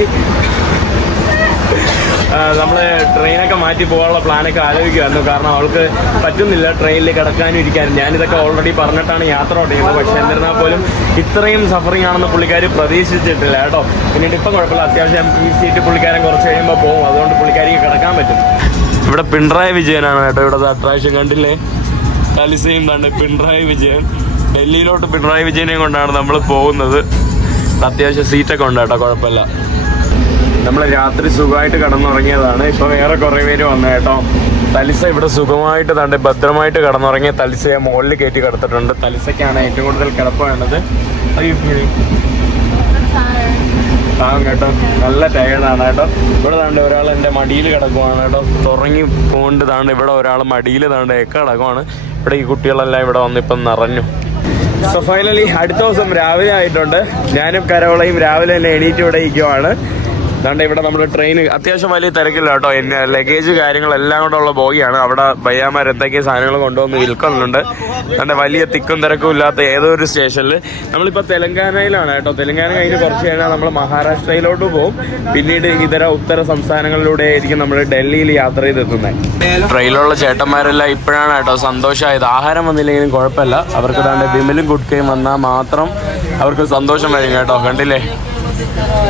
നമ്മൾ ട്രെയിനൊക്കെ മാറ്റി പോകാനുള്ള പ്ലാനൊക്കെ ആലോചിക്കുമായിരുന്നു. കാരണം അവൾക്ക് പറ്റുന്നില്ല ട്രെയിനിൽ കിടക്കാനും ഇരിക്കാനും. ഞാനിതൊക്കെ ഓൾറെഡി പറഞ്ഞിട്ടാണ് യാത്ര തുടങ്ങിയത്. പക്ഷെ എന്നിരുന്നാൽ പോലും ഇത്രയും സഫറിങ് ആണെന്ന് പുള്ളിക്കാർ പ്രതീക്ഷിച്ചിട്ടില്ല കേട്ടോ. പിന്നീട് ഇപ്പം കുഴപ്പമില്ല, അത്യാവശ്യം ഈ സീറ്റ് പുള്ളിക്കാരൻ കുറച്ച് കഴിയുമ്പോൾ പോകും. അതുകൊണ്ട് പുള്ളിക്കാരിക്ക് കിടക്കാൻ പറ്റും. ഇവിടെ പിണറായി വിജയനാണ് കേട്ടോ ഇവിടുത്തെ അട്രാക്ഷൻ. കണ്ടില്ലേ, തലിസയും കണ്ട് പിണറായി വിജയൻ. ഡൽഹിയിലോട്ട് പിണറായി വിജയനെയും കൊണ്ടാണ് നമ്മൾ പോകുന്നത്. അത്യാവശ്യം സീറ്റൊക്കെ ഉണ്ട് കേട്ടോ, കുഴപ്പമില്ല. നമ്മൾ രാത്രി സുഖമായിട്ട് കിടന്നുറങ്ങിയതാണ്. ഇപ്പോൾ വേറെ കുറേ പേര് വന്നു കേട്ടോ. തലിസ ഇവിടെ സുഖമായിട്ട് തണ്ട് ഭദ്രമായിട്ട് കിടന്നുറങ്ങിയ തലിസയെ മുകളിൽ കയറ്റി കിടത്തിട്ടുണ്ട്. തലിസയ്ക്കാണ് ഏറ്റവും കൂടുതൽ കിടപ്പ് വേണ്ടത്. കേട്ടോ, നല്ല ടയേർഡാണ് കേട്ടോ. ഇവിടെ താണ്ട് ഒരാൾ എൻ്റെ മടിയിൽ കിടക്കുവാണ് കേട്ടോ. തുറങ്ങി പോകൊണ്ട് താണ്ട് ഇവിടെ ഒരാൾ മടിയിൽ താണ്ട് ഒക്കെ കിടക്കുവാണ്. ഇവിടെ ഈ കുട്ടികളെല്ലാം ഇവിടെ വന്ന് ഇപ്പം നിറഞ്ഞു. സോ ഫൈനലി അടുത്ത ദിവസം രാവിലെ ആയിട്ടുണ്ട്. ഞാനും കരോളയും രാവിലെ തന്നെ എണീറ്റ് ഇവിടെ ഇരിക്കുവാണ്. അതുകൊണ്ട് ഇവിടെ നമ്മൾ ട്രെയിൻ അത്യാവശ്യം വലിയ തിരക്കില്ല കേട്ടോ. എന്നെ ലഗേജ് കാര്യങ്ങളെല്ലാം കൂടെ ഉള്ള ബോഗിയാണ്. അവിടെ ബയ്യാമാർ എന്തൊക്കെ സാധനങ്ങൾ കൊണ്ടുവന്ന് വിൽക്കുന്നുണ്ട്. അതുകൊണ്ട് വലിയ തിക്കും തിരക്കും ഇല്ലാത്ത ഏതോ ഒരു സ്റ്റേഷനിൽ. നമ്മളിപ്പോൾ തെലങ്കാനയിലാണ് കേട്ടോ. തെലങ്കാന കഴിഞ്ഞ് കുറച്ച് കഴിഞ്ഞാൽ നമ്മൾ മഹാരാഷ്ട്രയിലോട്ട് പോകും. പിന്നീട് ഇതര ഉത്തര സംസ്ഥാനങ്ങളിലൂടെ ആയിരിക്കും നമ്മൾ ഡൽഹിയിൽ യാത്ര ചെയ്തെത്തുന്നത്. ട്രെയിനിലുള്ള ചേട്ടന്മാരെല്ലാം ഇപ്പോഴാണ് കേട്ടോ സന്തോഷമായത്. ആഹാരം വന്നില്ലെങ്കിലും കുഴപ്പമില്ല, അവർക്ക് താണ്ട് വിമലും കുടുക്കയും വന്നാൽ മാത്രം അവർക്ക് സന്തോഷം വരും കേട്ടോ. കണ്ടില്ലേ,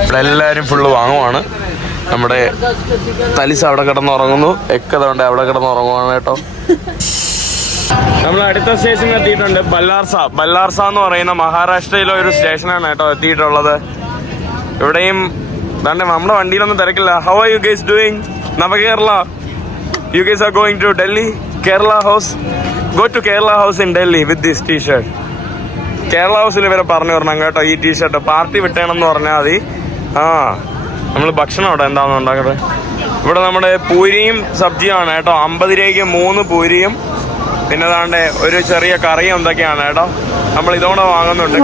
ഇവിടെ എല്ലാവരും ഫുള്ള് വാങ്ങുവാണ്. നമ്മുടെ തലിസ് അവിടെ കിടന്നുറങ്ങുന്നു. എക്കതുകൊണ്ട് അവിടെ കിടന്നുറങ്ങുവാണ് കേട്ടോ. നമ്മൾ അടുത്ത സ്റ്റേഷനിൽ എത്തിയിട്ടുണ്ട്. ബല്ലാർസ എന്ന് പറയുന്ന മഹാരാഷ്ട്രയിലെ ഒരു സ്റ്റേഷനാണ് കേട്ടോ എത്തിയിട്ടുള്ളത്. ഇവിടെയും ദാണ്ടെ നമ്മുടെ വണ്ടിയിലൊന്നും തിരക്കില്ല. How are you guys doing? Navakerala, you guys are going to Delhi? Kerala house, go to Kerala house in Delhi with this T shirt. Kerala ഹൗസിൽ ഇവരെ പറഞ്ഞു വരണം കേട്ടോ. ഈ ടീഷർട്ട് പാർട്ടി വിട്ടേണമെന്ന് പറഞ്ഞാൽ മതി. നമ്മൾ ഭക്ഷണം അവിടെ എന്താണെന്ന് ഉണ്ടാക്കട്ടെ. ഇവിടെ നമ്മുടെ പൂരിയും സബ്ജിയാണ് കേട്ടോ. 50 രൂപയ്ക്ക് 3 പൂരിയും പിന്നെ താണ്ടെ ഒരു ചെറിയ കറിയും എന്തൊക്കെയാണ് കേട്ടോ. നമ്മൾ ഇതോടെ വാങ്ങുന്നുണ്ട്.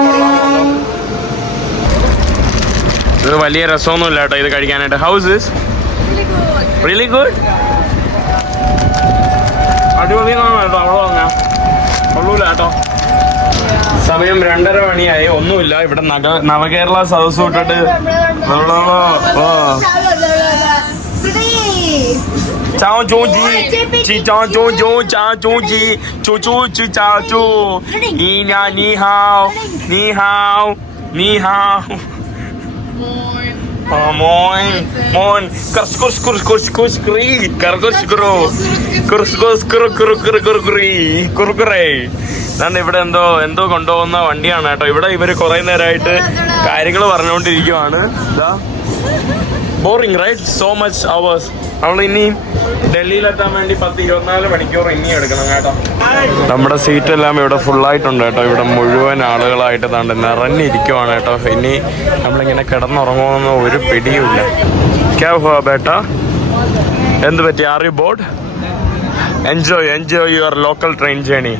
ഇത് വലിയ രസമൊന്നുമില്ല കേട്ടോ ഇത് കഴിക്കാനായിട്ട്. House is really good. അടിപൊളിയാണ് കേട്ടോ. അവിടെ വന്നാ കൊള്ളൂല കേട്ടോ. സമയം 2:30 മണിയായി. ഒന്നുമില്ല ഇവിടെ. നവകേരള സദസ് വിട്ടിട്ട് ഇവിടെ എന്തോ കൊണ്ടുപോകുന്ന വണ്ടിയാണ് കേട്ടോ. ഇവിടെ ഇവര് കുറെ നേരമായിട്ട് കാര്യങ്ങൾ പറഞ്ഞുകൊണ്ടിരിക്കുവാണ്. Boring right, so much hours. നമ്മൾ ഇനിയും ഡൽഹിയിലെത്താൻ വേണ്ടി 10-24 മണിക്കൂർ ഇനി എടുക്കണം കേട്ടോ. നമ്മുടെ സീറ്റ് എല്ലാം ഇവിടെ ഫുള്ളായിട്ടുണ്ട് കേട്ടോ. ഇവിടെ മുഴുവൻ ആളുകളായിട്ട് താണ്ട് നിറഞ്ഞിരിക്കുവാണ് കേട്ടോ. ഇനി നമ്മളിങ്ങനെ കിടന്നുറങ്ങുമെന്ന് ഒരു പിടിയുമില്ല. ക്യാ ഹുവാ ബേട്ടാ, എന്ത് പറ്റി? Are you board? Enjoy your local train journey.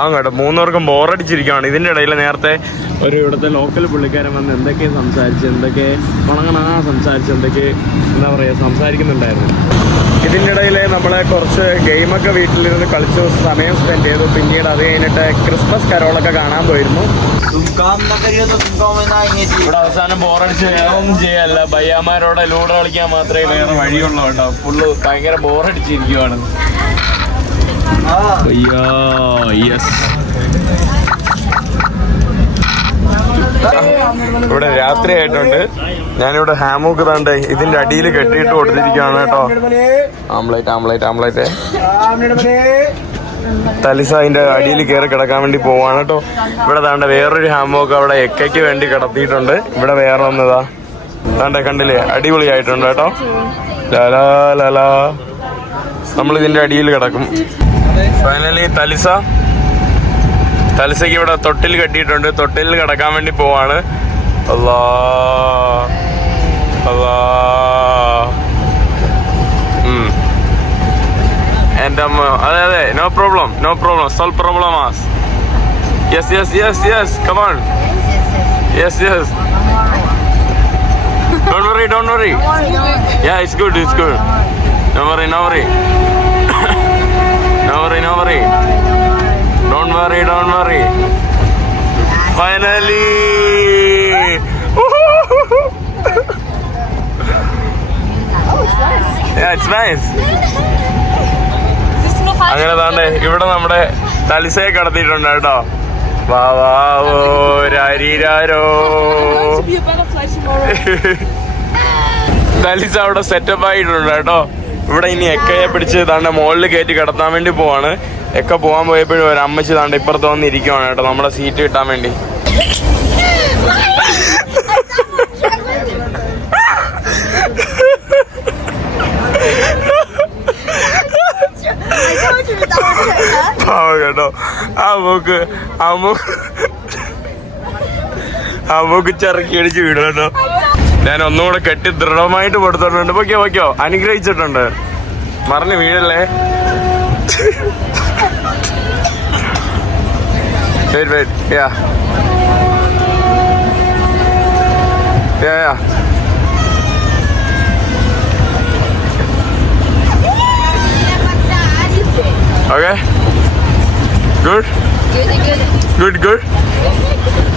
ആ കേട്ടോ, 3 പേർക്കും ബോറടിച്ചിരിക്കുകയാണ്. ഇതിൻ്റെ ഇടയിൽ നേരത്തെ ഒരു ഇവിടുത്തെ ലോക്കൽ പുള്ളിക്കാരൻ വന്ന് എന്തൊക്കെ സംസാരിച്ച്, എന്തൊക്കെ സംസാരിച്ച്, എന്തൊക്കെ എന്താ പറയുക സംസാരിക്കുന്നുണ്ടായിരുന്നു. ഇതിൻ്റെ ഇടയിൽ നമ്മളെ കുറച്ച് ഗെയിമൊക്കെ വീട്ടിലിരുന്ന് കളിച്ചു സമയം സ്പെൻഡ് ചെയ്തു. പിന്നീട് അത് കഴിഞ്ഞിട്ട് ക്രിസ്മസ് കരോളൊക്കെ കാണാൻ പോയിരുന്നു. ഇവിടെ അവസാനം ബോറടിച്ച് ഒന്നും ചെയ്യല്ല, ബയ്യാമാരോടെ ലൂഡോ കളിക്കാൻ മാത്രമേ വേറെ വഴിയുള്ളൂ കേട്ടോ. ഫുള്ള് ഭയങ്കര ബോറടിച്ചിരിക്കുവാണ്. ഇവിടെ രാത്രി ആയിട്ടുണ്ട്. ഞാനിവിടെ ഹാമോക്ക് താണ്ട് ഇതിന്റെ അടിയിൽ കെട്ടിയിട്ട് കൊടുത്തിരിക്കുകയാണ് കേട്ടോ. ആംബ്ലേറ്റ് തലിസ അതിന്റെ അടിയിൽ കയറി കിടക്കാൻ വേണ്ടി പോവാണ് കേട്ടോ. ഇവിടെ താണ്ട വേറൊരു ഹാമോക്ക് അവിടെ എക്കയ്ക്ക് വേണ്ടി കിടത്തിയിട്ടുണ്ട്. ഇവിടെ വേറെ ഒന്നതാ താണ്ടെ കണ്ടില്ലേ, അടിപൊളിയായിട്ടുണ്ട് കേട്ടോ. ലാലാ നമ്മൾ ഇതിന്റെ അടിയിൽ കിടക്കും. ഫൈനലി തലിസയ്ക്ക് ഇവിടെ തൊട്ടിൽ കെട്ടിയിട്ടുണ്ട്. തൊട്ടിൽ കിടക്കാൻ വേണ്ടി പോവാണ്. അല്ലാ എൻ്റെ അമ്മ, അതെ no problem solve problem. Yes come on. Yes don't worry. Yeah it's good. No worry. Don't worry. Finally. Yeah, it's nice. അങ്ങനെ താണ്ടേ ഇവിടെ നമ്മുടെ തലിസയെ കടത്തിയിട്ടുണ്ട് കേട്ടോ. വാവോ രാരീരാരോ. തലിസ അവിടെ സെറ്റപ്പ് ആയിട്ടുണ്ട് കേട്ടോ. ഇവിടെ ഇനി എക്കയെ പിടിച്ച് താണ്ടെ മുകളിൽ കയറ്റി കിടത്താൻ വേണ്ടി പോവാണ്. എക്ക പോകാൻ പോയപ്പോഴും ഒരു അമ്മച്ചി താണ്ടെ ഇപ്പുറത്ത് വന്നിരിക്കുവാണ് കേട്ടോ, നമ്മുടെ സീറ്റ് കിട്ടാൻ വേണ്ടി. കേട്ടോ ആ മൂക്ക് ചിറക്കി അടിച്ച് വീടും കേട്ടോ. ഞാൻ ഒന്നുകൂടെ കെട്ടി ദൃഢമായിട്ട് കൊടുത്തിട്ടുണ്ട്. പൊയ്ക്കോ അനുഗ്രഹിച്ചിട്ടുണ്ട്. മറിഞ്ഞ് വീഴല്ലേ. Yeah. Okay.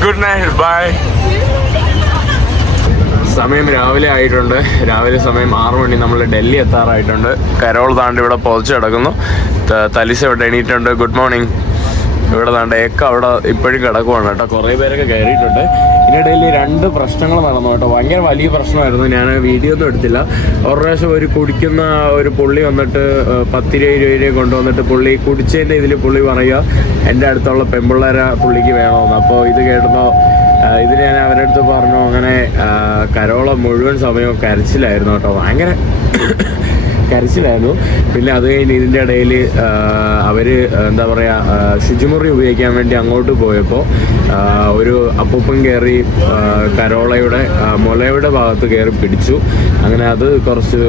Good night. Bye. സമയം രാവിലെ ആയിട്ടുണ്ട്. രാവിലെ സമയം 6 മണി. നമ്മൾ ഡൽഹി എത്താറായിട്ടുണ്ട്. കരോൾ താണ്ട് ഇവിടെ പൊതിച്ച് കിടക്കുന്നു. തലിസ ഇവിടെ എണീറ്റുണ്ട്. Good morning. ഇവിടെ താണ്ട് ഏക്ക അവിടെ ഇപ്പോഴും കിടക്കുവാണ് കേട്ടോ. കുറേ പേരൊക്കെ കയറിയിട്ടുണ്ട്. ഇതിനിടയിൽ 2 പ്രശ്നങ്ങൾ നടന്നു കേട്ടോ. ഭയങ്കര വലിയ പ്രശ്നമായിരുന്നു. ഞാൻ വീഡിയോ ഒന്നും എടുത്തില്ല. ഒരു പ്രാവശ്യം ഒരു കുടിക്കുന്ന ഒരു പുള്ളി വന്നിട്ട് 10-20 രൂപ കൊണ്ടുവന്നിട്ട് പുള്ളി കുടിച്ചതിൻ്റെ ഇതിൽ പുള്ളി പറയുക എൻ്റെ അടുത്തുള്ള പെൺപിള്ളേരെ പുള്ളിക്ക് വേണമെന്ന്. അപ്പോൾ ഇത് കേട്ടപ്പോൾ ഇതിന് ഞാൻ അവരുടെ അടുത്ത് പറഞ്ഞു. അങ്ങനെ കരോളം മുഴുവൻ സമയവും കരച്ചിലായിരുന്നു കേട്ടോ. ഭയങ്കര കരച്ചിലായിരുന്നു. പിന്നെ അത് കഴിഞ്ഞ് ഇതിൻ്റെ ഇടയിൽ അവർ എന്താ പറയുക ശുചിമുറി ഉപയോഗിക്കാൻ വേണ്ടി അങ്ങോട്ട് പോയപ്പോൾ ഒരു അപ്പൂപ്പൻ കയറി കരോളയുടെ മുലയുടെ ഭാഗത്ത് കയറി പിടിച്ചു. അങ്ങനെ അത് കുറച്ച്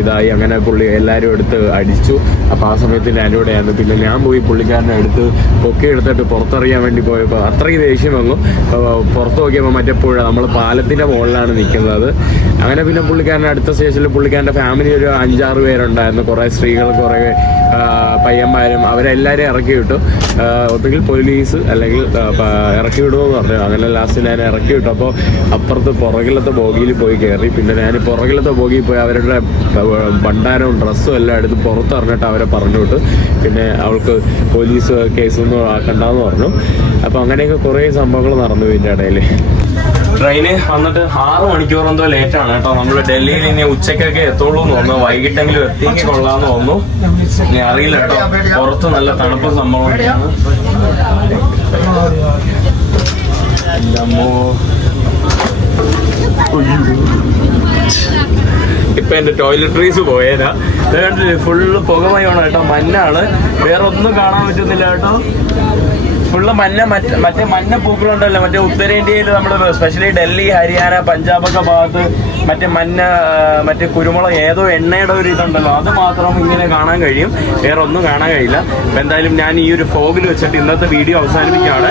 ഇതായി. അങ്ങനെ പുള്ളി എല്ലാവരും എടുത്ത് അടിച്ചു. അപ്പോൾ ആ സമയത്ത് ഞാനും ഇവിടെയായിരുന്നു. പിന്നെ ഞാൻ പോയി പുള്ളിക്കാരനെ എടുത്ത് പൊക്കി എടുത്തിട്ട് പുറത്തറിയാൻ വേണ്ടി പോയപ്പോൾ അത്രയ്ക്ക് ദേഷ്യം വന്നു. പുറത്ത് നോക്കിയപ്പോൾ മറ്റേ പുഴ നമ്മൾ പാലത്തിൻ്റെ മുകളിലാണ് നിൽക്കുന്നത്. അങ്ങനെ പിന്നെ പുള്ളിക്കാരൻ്റെ അടുത്ത സ്റ്റേഷനിൽ പുള്ളിക്കാരൻ്റെ ഫാമിലി ഒരു 5-6 പേരുണ്ടായിരുന്നു. കുറേ സ്ത്രീകൾ, കുറേ പയ്യന്മാരും. അവരെല്ലാവരും ഇറക്കി വിട്ടു. ഒന്നുകിൽ പോലീസ് അല്ലെങ്കിൽ ഇറക്കി വിടുമെന്ന് പറഞ്ഞു. അങ്ങനെ ലാസ്റ്റ് ഞാൻ ഇറക്കി വിട്ടു. അപ്പോൾ അപ്പുറത്ത് പുറകിലത്തെ ബോഗിയിൽ പോയി കയറി. പിന്നെ ഞാൻ പുറകിലത്തെ ബോഗിയിൽ പോയി അവരുടെ ഭണ്ഡാരവും ഡ്രസ്സും എല്ലാം എടുത്ത് പുറത്തിറങ്ങിയിട്ട് അവരെ പറഞ്ഞു വിട്ടു. പിന്നെ അവൾക്ക് പോലീസ് കേസൊന്നും ആക്കണ്ടെന്ന് പറഞ്ഞു. അപ്പോൾ അങ്ങനെയൊക്കെ കുറേ സംഭവങ്ങൾ നടന്നു ഇതിൻ്റെ ഇടയിൽ. ട്രെയിന് വന്നിട്ട് 6 മണിക്കൂറെന്തോ ലേറ്റാണ് കേട്ടോ. നമ്മൾ ഡൽഹിയിൽ ഇനി ഉച്ചക്കൊക്കെ എത്തുള്ളൂ എന്ന് തോന്നുന്നു. വൈകിട്ടെങ്കിലും എത്തിക്ക് കൊള്ളാന്ന് തോന്നുന്നു. ഇനി അറിയില്ല കേട്ടോ. പുറത്ത് നല്ല തണുപ്പ് സംഭവമൊക്കെയാണ്. ഇപ്പൊ എന്റെ ടോയ്ലറ്ററീസ് പോയേരാ. ഫുള്ള് പുകമയാണ് കേട്ടോ. മഞ്ഞാണ്. വേറെ ഒന്നും കാണാൻ പറ്റുന്നില്ല കേട്ടോ. ഫുള്ള് മറ്റേ മഞ്ഞ പൂക്കളുണ്ടല്ലോ, മറ്റേ ഉത്തരേന്ത്യയിൽ നമ്മൾ സ്പെഷ്യലി ഡൽഹി, ഹരിയാന, പഞ്ചാബൊക്കെ ഭാഗത്ത് മറ്റേ കുരുമുളക് ഏതോ എണ്ണയുടെ ഒരു ഇതുണ്ടല്ലോ, അത് മാത്രം ഇങ്ങനെ കാണാൻ കഴിയും, വേറെ ഒന്നും കാണാൻ കഴിയില്ല. അപ്പം എന്തായാലും ഞാൻ ഈ ഒരു ഫോഗിൽ വെച്ചിട്ട് ഇന്നത്തെ വീഡിയോ അവസാനിപ്പിക്കുകയാണ്.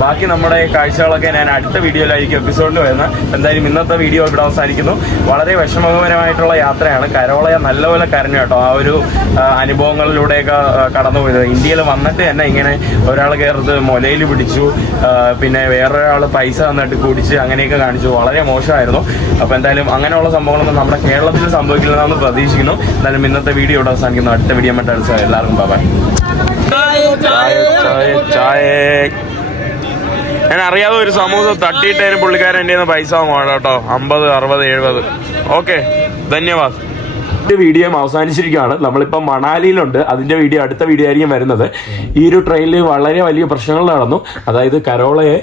ബാക്കി നമ്മുടെ കാഴ്ചകളൊക്കെ ഞാൻ അടുത്ത വീഡിയോയിലായിരിക്കും എപ്പിസോഡിൽ വരുന്നത്. എന്തായാലും ഇന്നത്തെ വീഡിയോ ഇവിടെ അവസാനിക്കുന്നു. വളരെ വിഷമകരമായിട്ടുള്ള യാത്രയാണ്. കരോളയെ നല്ലപോലെ കരഞ്ഞു കേട്ടോ, ആ ഒരു അനുഭവങ്ങളിലൂടെയൊക്കെ കടന്നുപോയത്. ഇന്ത്യയിൽ വന്നിട്ട് തന്നെ ഇങ്ങനെ ഒരാൾ കയറുന്നത് മുലയിൽ പിടിച്ചു, പിന്നെ വേറൊരാൾ പൈസ തന്നിട്ട് കുടിച്ച് അങ്ങനെയൊക്കെ കാണിച്ചു. വളരെ മോശമായിരുന്നു. അപ്പോൾ എന്തായാലും അങ്ങനെയുള്ള സംഭവങ്ങളൊന്നും നമ്മുടെ കേരളത്തിൽ സംഭവിക്കില്ലെന്ന് പ്രതീക്ഷിക്കുന്നു. എന്തായാലും ഇന്നത്തെ വീഡിയോ ഇവിടെ അവസാനിക്കുന്നു. അടുത്ത വീഡിയോ മറ്റേ എല്ലാവർക്കും ബൈ. ചായ ഞാൻ അറിയാതെ ഒരു സമൂസം തട്ടിയിട്ടതിന് പുള്ളിക്കാരൻ എൻ്റെ നിന്ന് പൈസ വാങ്ങുവാണ് കേട്ടോ, 50, 60, 70. ഓക്കെ, ധന്യവാദ്. വീഡിയോ അവസാനിച്ചിരിക്കുകയാണ്. നമ്മളിപ്പോൾ മണാലിയിലുണ്ട്. അതിൻ്റെ വീഡിയോ അടുത്ത വീഡിയോ ആയിരിക്കും വരുന്നത്. ഈ ഒരു ട്രെയിനിൽ വളരെ വലിയ പ്രശ്നങ്ങൾ നടന്നു. അതായത് കരോളയെ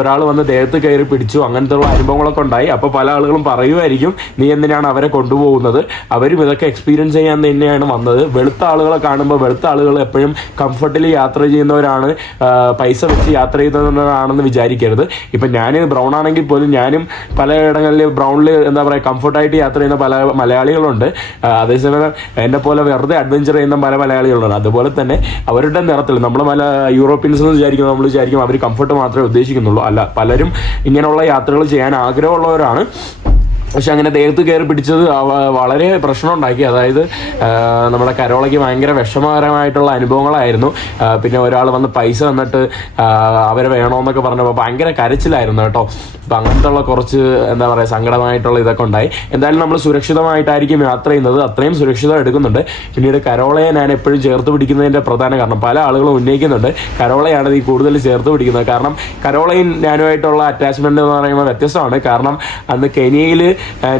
ഒരാൾ വന്ന് ദേഹത്ത് കയറി പിടിച്ചു, അങ്ങനത്തെ ഉള്ള അനുഭവങ്ങളൊക്കെ ഉണ്ടായി. അപ്പോൾ പല ആളുകളും പറയുമായിരിക്കും, നീ എന്തിനാണ് അവരെ കൊണ്ടുപോകുന്നത്, അവരും ഇതൊക്കെ എക്സ്പീരിയൻസ് ചെയ്യാൻ തന്നെയാണ് വന്നത്. വെളുത്ത ആളുകളെ കാണുമ്പോൾ വെളുത്ത ആളുകൾ എപ്പോഴും കംഫർട്ടിൽ യാത്ര ചെയ്യുന്നവരാണ്, പൈസ വെച്ച് യാത്ര ചെയ്യുന്നവരാണെന്ന് വിചാരിക്കരുത്. ഇപ്പം ഞാൻ ബ്രൗൺ ആണെങ്കിൽ പോലും ഞാനും പലയിടങ്ങളിൽ ബ്രൗണിൽ എന്താ പറയുക കംഫർട്ടായിട്ട് യാത്ര ചെയ്യുന്ന പല മലയാളികളുണ്ട്. അതേസമയം എന്നെ പോലെ വെറുതെ അഡ്വഞ്ചർ ചെയ്യുന്ന പല മലയാളികളുണ്ട്. അതുപോലെ തന്നെ അവരുടെ നിറത്തിൽ നമ്മൾ യൂറോപ്യൻസ് എന്ന് നമ്മൾ വിചാരിക്കും അവർ കംഫർട്ട് മാത്രമേ ഉദ്ദേശിക്കുന്നുള്ളൂ. അല്ല, പലരും ഇങ്ങനെയുള്ള യാത്രകൾ ചെയ്യാൻ ആഗ്രഹമുള്ളവരാണ്. പക്ഷെ അങ്ങനെ ദേഹത്ത് കയറി പിടിച്ചത് വളരെ പ്രശ്നം ഉണ്ടാക്കി. അതായത് നമ്മുടെ കരോളയ്ക്ക് ഭയങ്കര വിഷമകരമായിട്ടുള്ള അനുഭവങ്ങളായിരുന്നു. പിന്നെ ഒരാൾ വന്ന് പൈസ തന്നിട്ട് അവരെ വേണമെന്നൊക്കെ പറഞ്ഞപ്പോൾ ഭയങ്കര കരച്ചിലായിരുന്നു കേട്ടോ. അപ്പം അങ്ങനത്തെ ഉള്ള കുറച്ച് എന്താ പറയുക സങ്കടമായിട്ടുള്ള ഇതൊക്കെ ഉണ്ടായി. എന്തായാലും നമ്മൾ സുരക്ഷിതമായിട്ടായിരിക്കും യാത്ര ചെയ്യുന്നത്, അത്രയും സുരക്ഷിതം എടുക്കുന്നുണ്ട്. പിന്നീട് കരോളയെ ഞാൻ എപ്പോഴും ചേർത്ത് പിടിക്കുന്നതിൻ്റെ പ്രധാന കാരണം പല ആളുകളും ഉന്നയിക്കുന്നുണ്ട്, കരോളയാണ് ഈ കൂടുതൽ ചേർത്ത് പിടിക്കുന്നത്. കാരണം കരോളയും ഞാനുമായിട്ടുള്ള അറ്റാച്ച്മെൻറ്റ് എന്ന് പറയുമ്പോൾ വ്യത്യസ്തമാണ്. കാരണം അന്ന് കെനിയയിൽ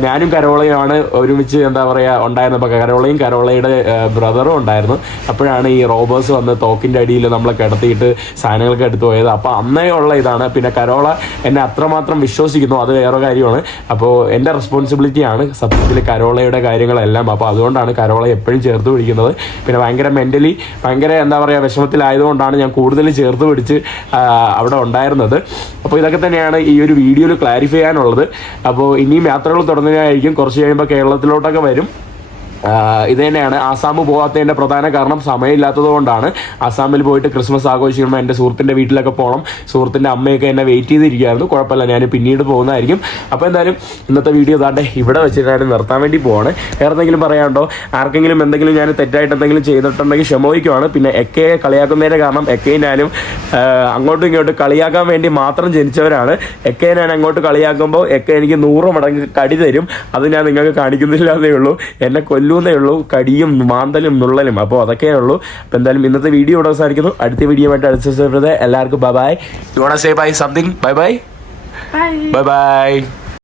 ഞാനും കരോളയുമാണ് ഒരുമിച്ച് എന്താ പറയുക ഉണ്ടായിരുന്നപ്പോൾ കരോളയും കരോളയുടെ ബ്രദറും ഉണ്ടായിരുന്നു. അപ്പോഴാണ് ഈ റോബേഴ്സ് വന്ന് തോക്കിൻ്റെ അടിയിൽ നമ്മളെ കിടത്തിയിട്ട് സാധനങ്ങളൊക്കെ എടുത്തു പോയത്. അപ്പോൾ അന്നേ ഉള്ള ഇതാണ്. പിന്നെ കരോള എന്നെ അത്രമാത്രം വിശ്വസിക്കുന്നു, അത് വേറെ കാര്യമാണ്. അപ്പോൾ എൻ്റെ റെസ്പോൺസിബിലിറ്റിയാണ് സത്യത്തിൽ കരോളയുടെ കാര്യങ്ങളെല്ലാം. അപ്പോൾ അതുകൊണ്ടാണ് കരോളയെ എപ്പോഴും ചേർത്ത് പിടിക്കുന്നത്. പിന്നെ ഭയങ്കര മെൻ്റലി ഭയങ്കര എന്താ പറയുക വിഷമത്തിലായതുകൊണ്ടാണ് ഞാൻ കൂടുതൽ ചേർത്ത് പിടിച്ച് അവിടെ ഉണ്ടായിരുന്നത്. അപ്പോൾ ഇതൊക്കെ തന്നെയാണ് ഈ ഒരു വീഡിയോയിൽ ക്ലാരിഫൈ ചെയ്യാനുള്ളത്. അപ്പോൾ ഇനിയും യാത്രകൾ തുടങ്ങുകയായിരിക്കും. കുറച്ച് കഴിയുമ്പോൾ കേരളത്തിലോട്ടൊക്കെ വരും. ഇത് തന്നെയാണ് ആസാം പോകാത്തതിൻ്റെ പ്രധാന കാരണം സമയമില്ലാത്തത് കൊണ്ടാണ്. ആസാമിൽ പോയിട്ട് ക്രിസ്മസ് ആഘോഷിക്കുമ്പോൾ എൻ്റെ സുഹൃത്തിൻ്റെ വീട്ടിലൊക്കെ പോകണം. സുഹൃത്തിൻ്റെ അമ്മയൊക്കെ എന്നെ വെയിറ്റ് ചെയ്തിരിക്കുകയായിരുന്നു. കുഴപ്പമില്ല, ഞാൻ പിന്നീട് പോകുന്നതായിരിക്കും. അപ്പോൾ എന്തായാലും ഇന്നത്തെ വീഡിയോ ഇതാട്ടെ ഇവിടെ വെച്ചിട്ടാണ് നിർത്താൻ വേണ്ടി പോവാണ്. വേറെ എന്തെങ്കിലും പറയാനുണ്ടോ? ആർക്കെങ്കിലും എന്തെങ്കിലും ഞാൻ തെറ്റായിട്ട് എന്തെങ്കിലും ചെയ്തിട്ടുണ്ടെങ്കിൽ ക്ഷമിക്കുവാണ്. പിന്നെ എക്കയെ കളിയാക്കുന്നതിൻ്റെ കാരണം എക്കയും ഞാനും അങ്ങോട്ടും ഇങ്ങോട്ടും കളിയാക്കാൻ വേണ്ടി മാത്രം ജനിച്ചവരാണ്. എക്കയെ ഞാൻ അങ്ങോട്ട് കളിയാക്കുമ്പോൾ എക്ക എനിക്ക് 100 മടങ്ങ് കടി തരും. അത് ഞാൻ നിങ്ങൾക്ക് കാണിക്കുന്നില്ലാതേ ഉള്ളൂ. എന്നെ കൊല്ലുന്നേ ഉള്ളൂ, കടിയും മാന്തലും നുള്ളലും. അപ്പോൾ അതൊക്കെ ഉള്ളൂ. അപ്പോൾ എന്തായാലും ഇന്നത്തെ വീഡിയോ ഇവിടെ അവസാനിക്കുന്നു. അടുത്ത വീഡിയോ ആയിട്ട് അടുത്ത എല്ലാവർക്കും bye bye. You want to say bye something? Bye bye. Bye. Bye by.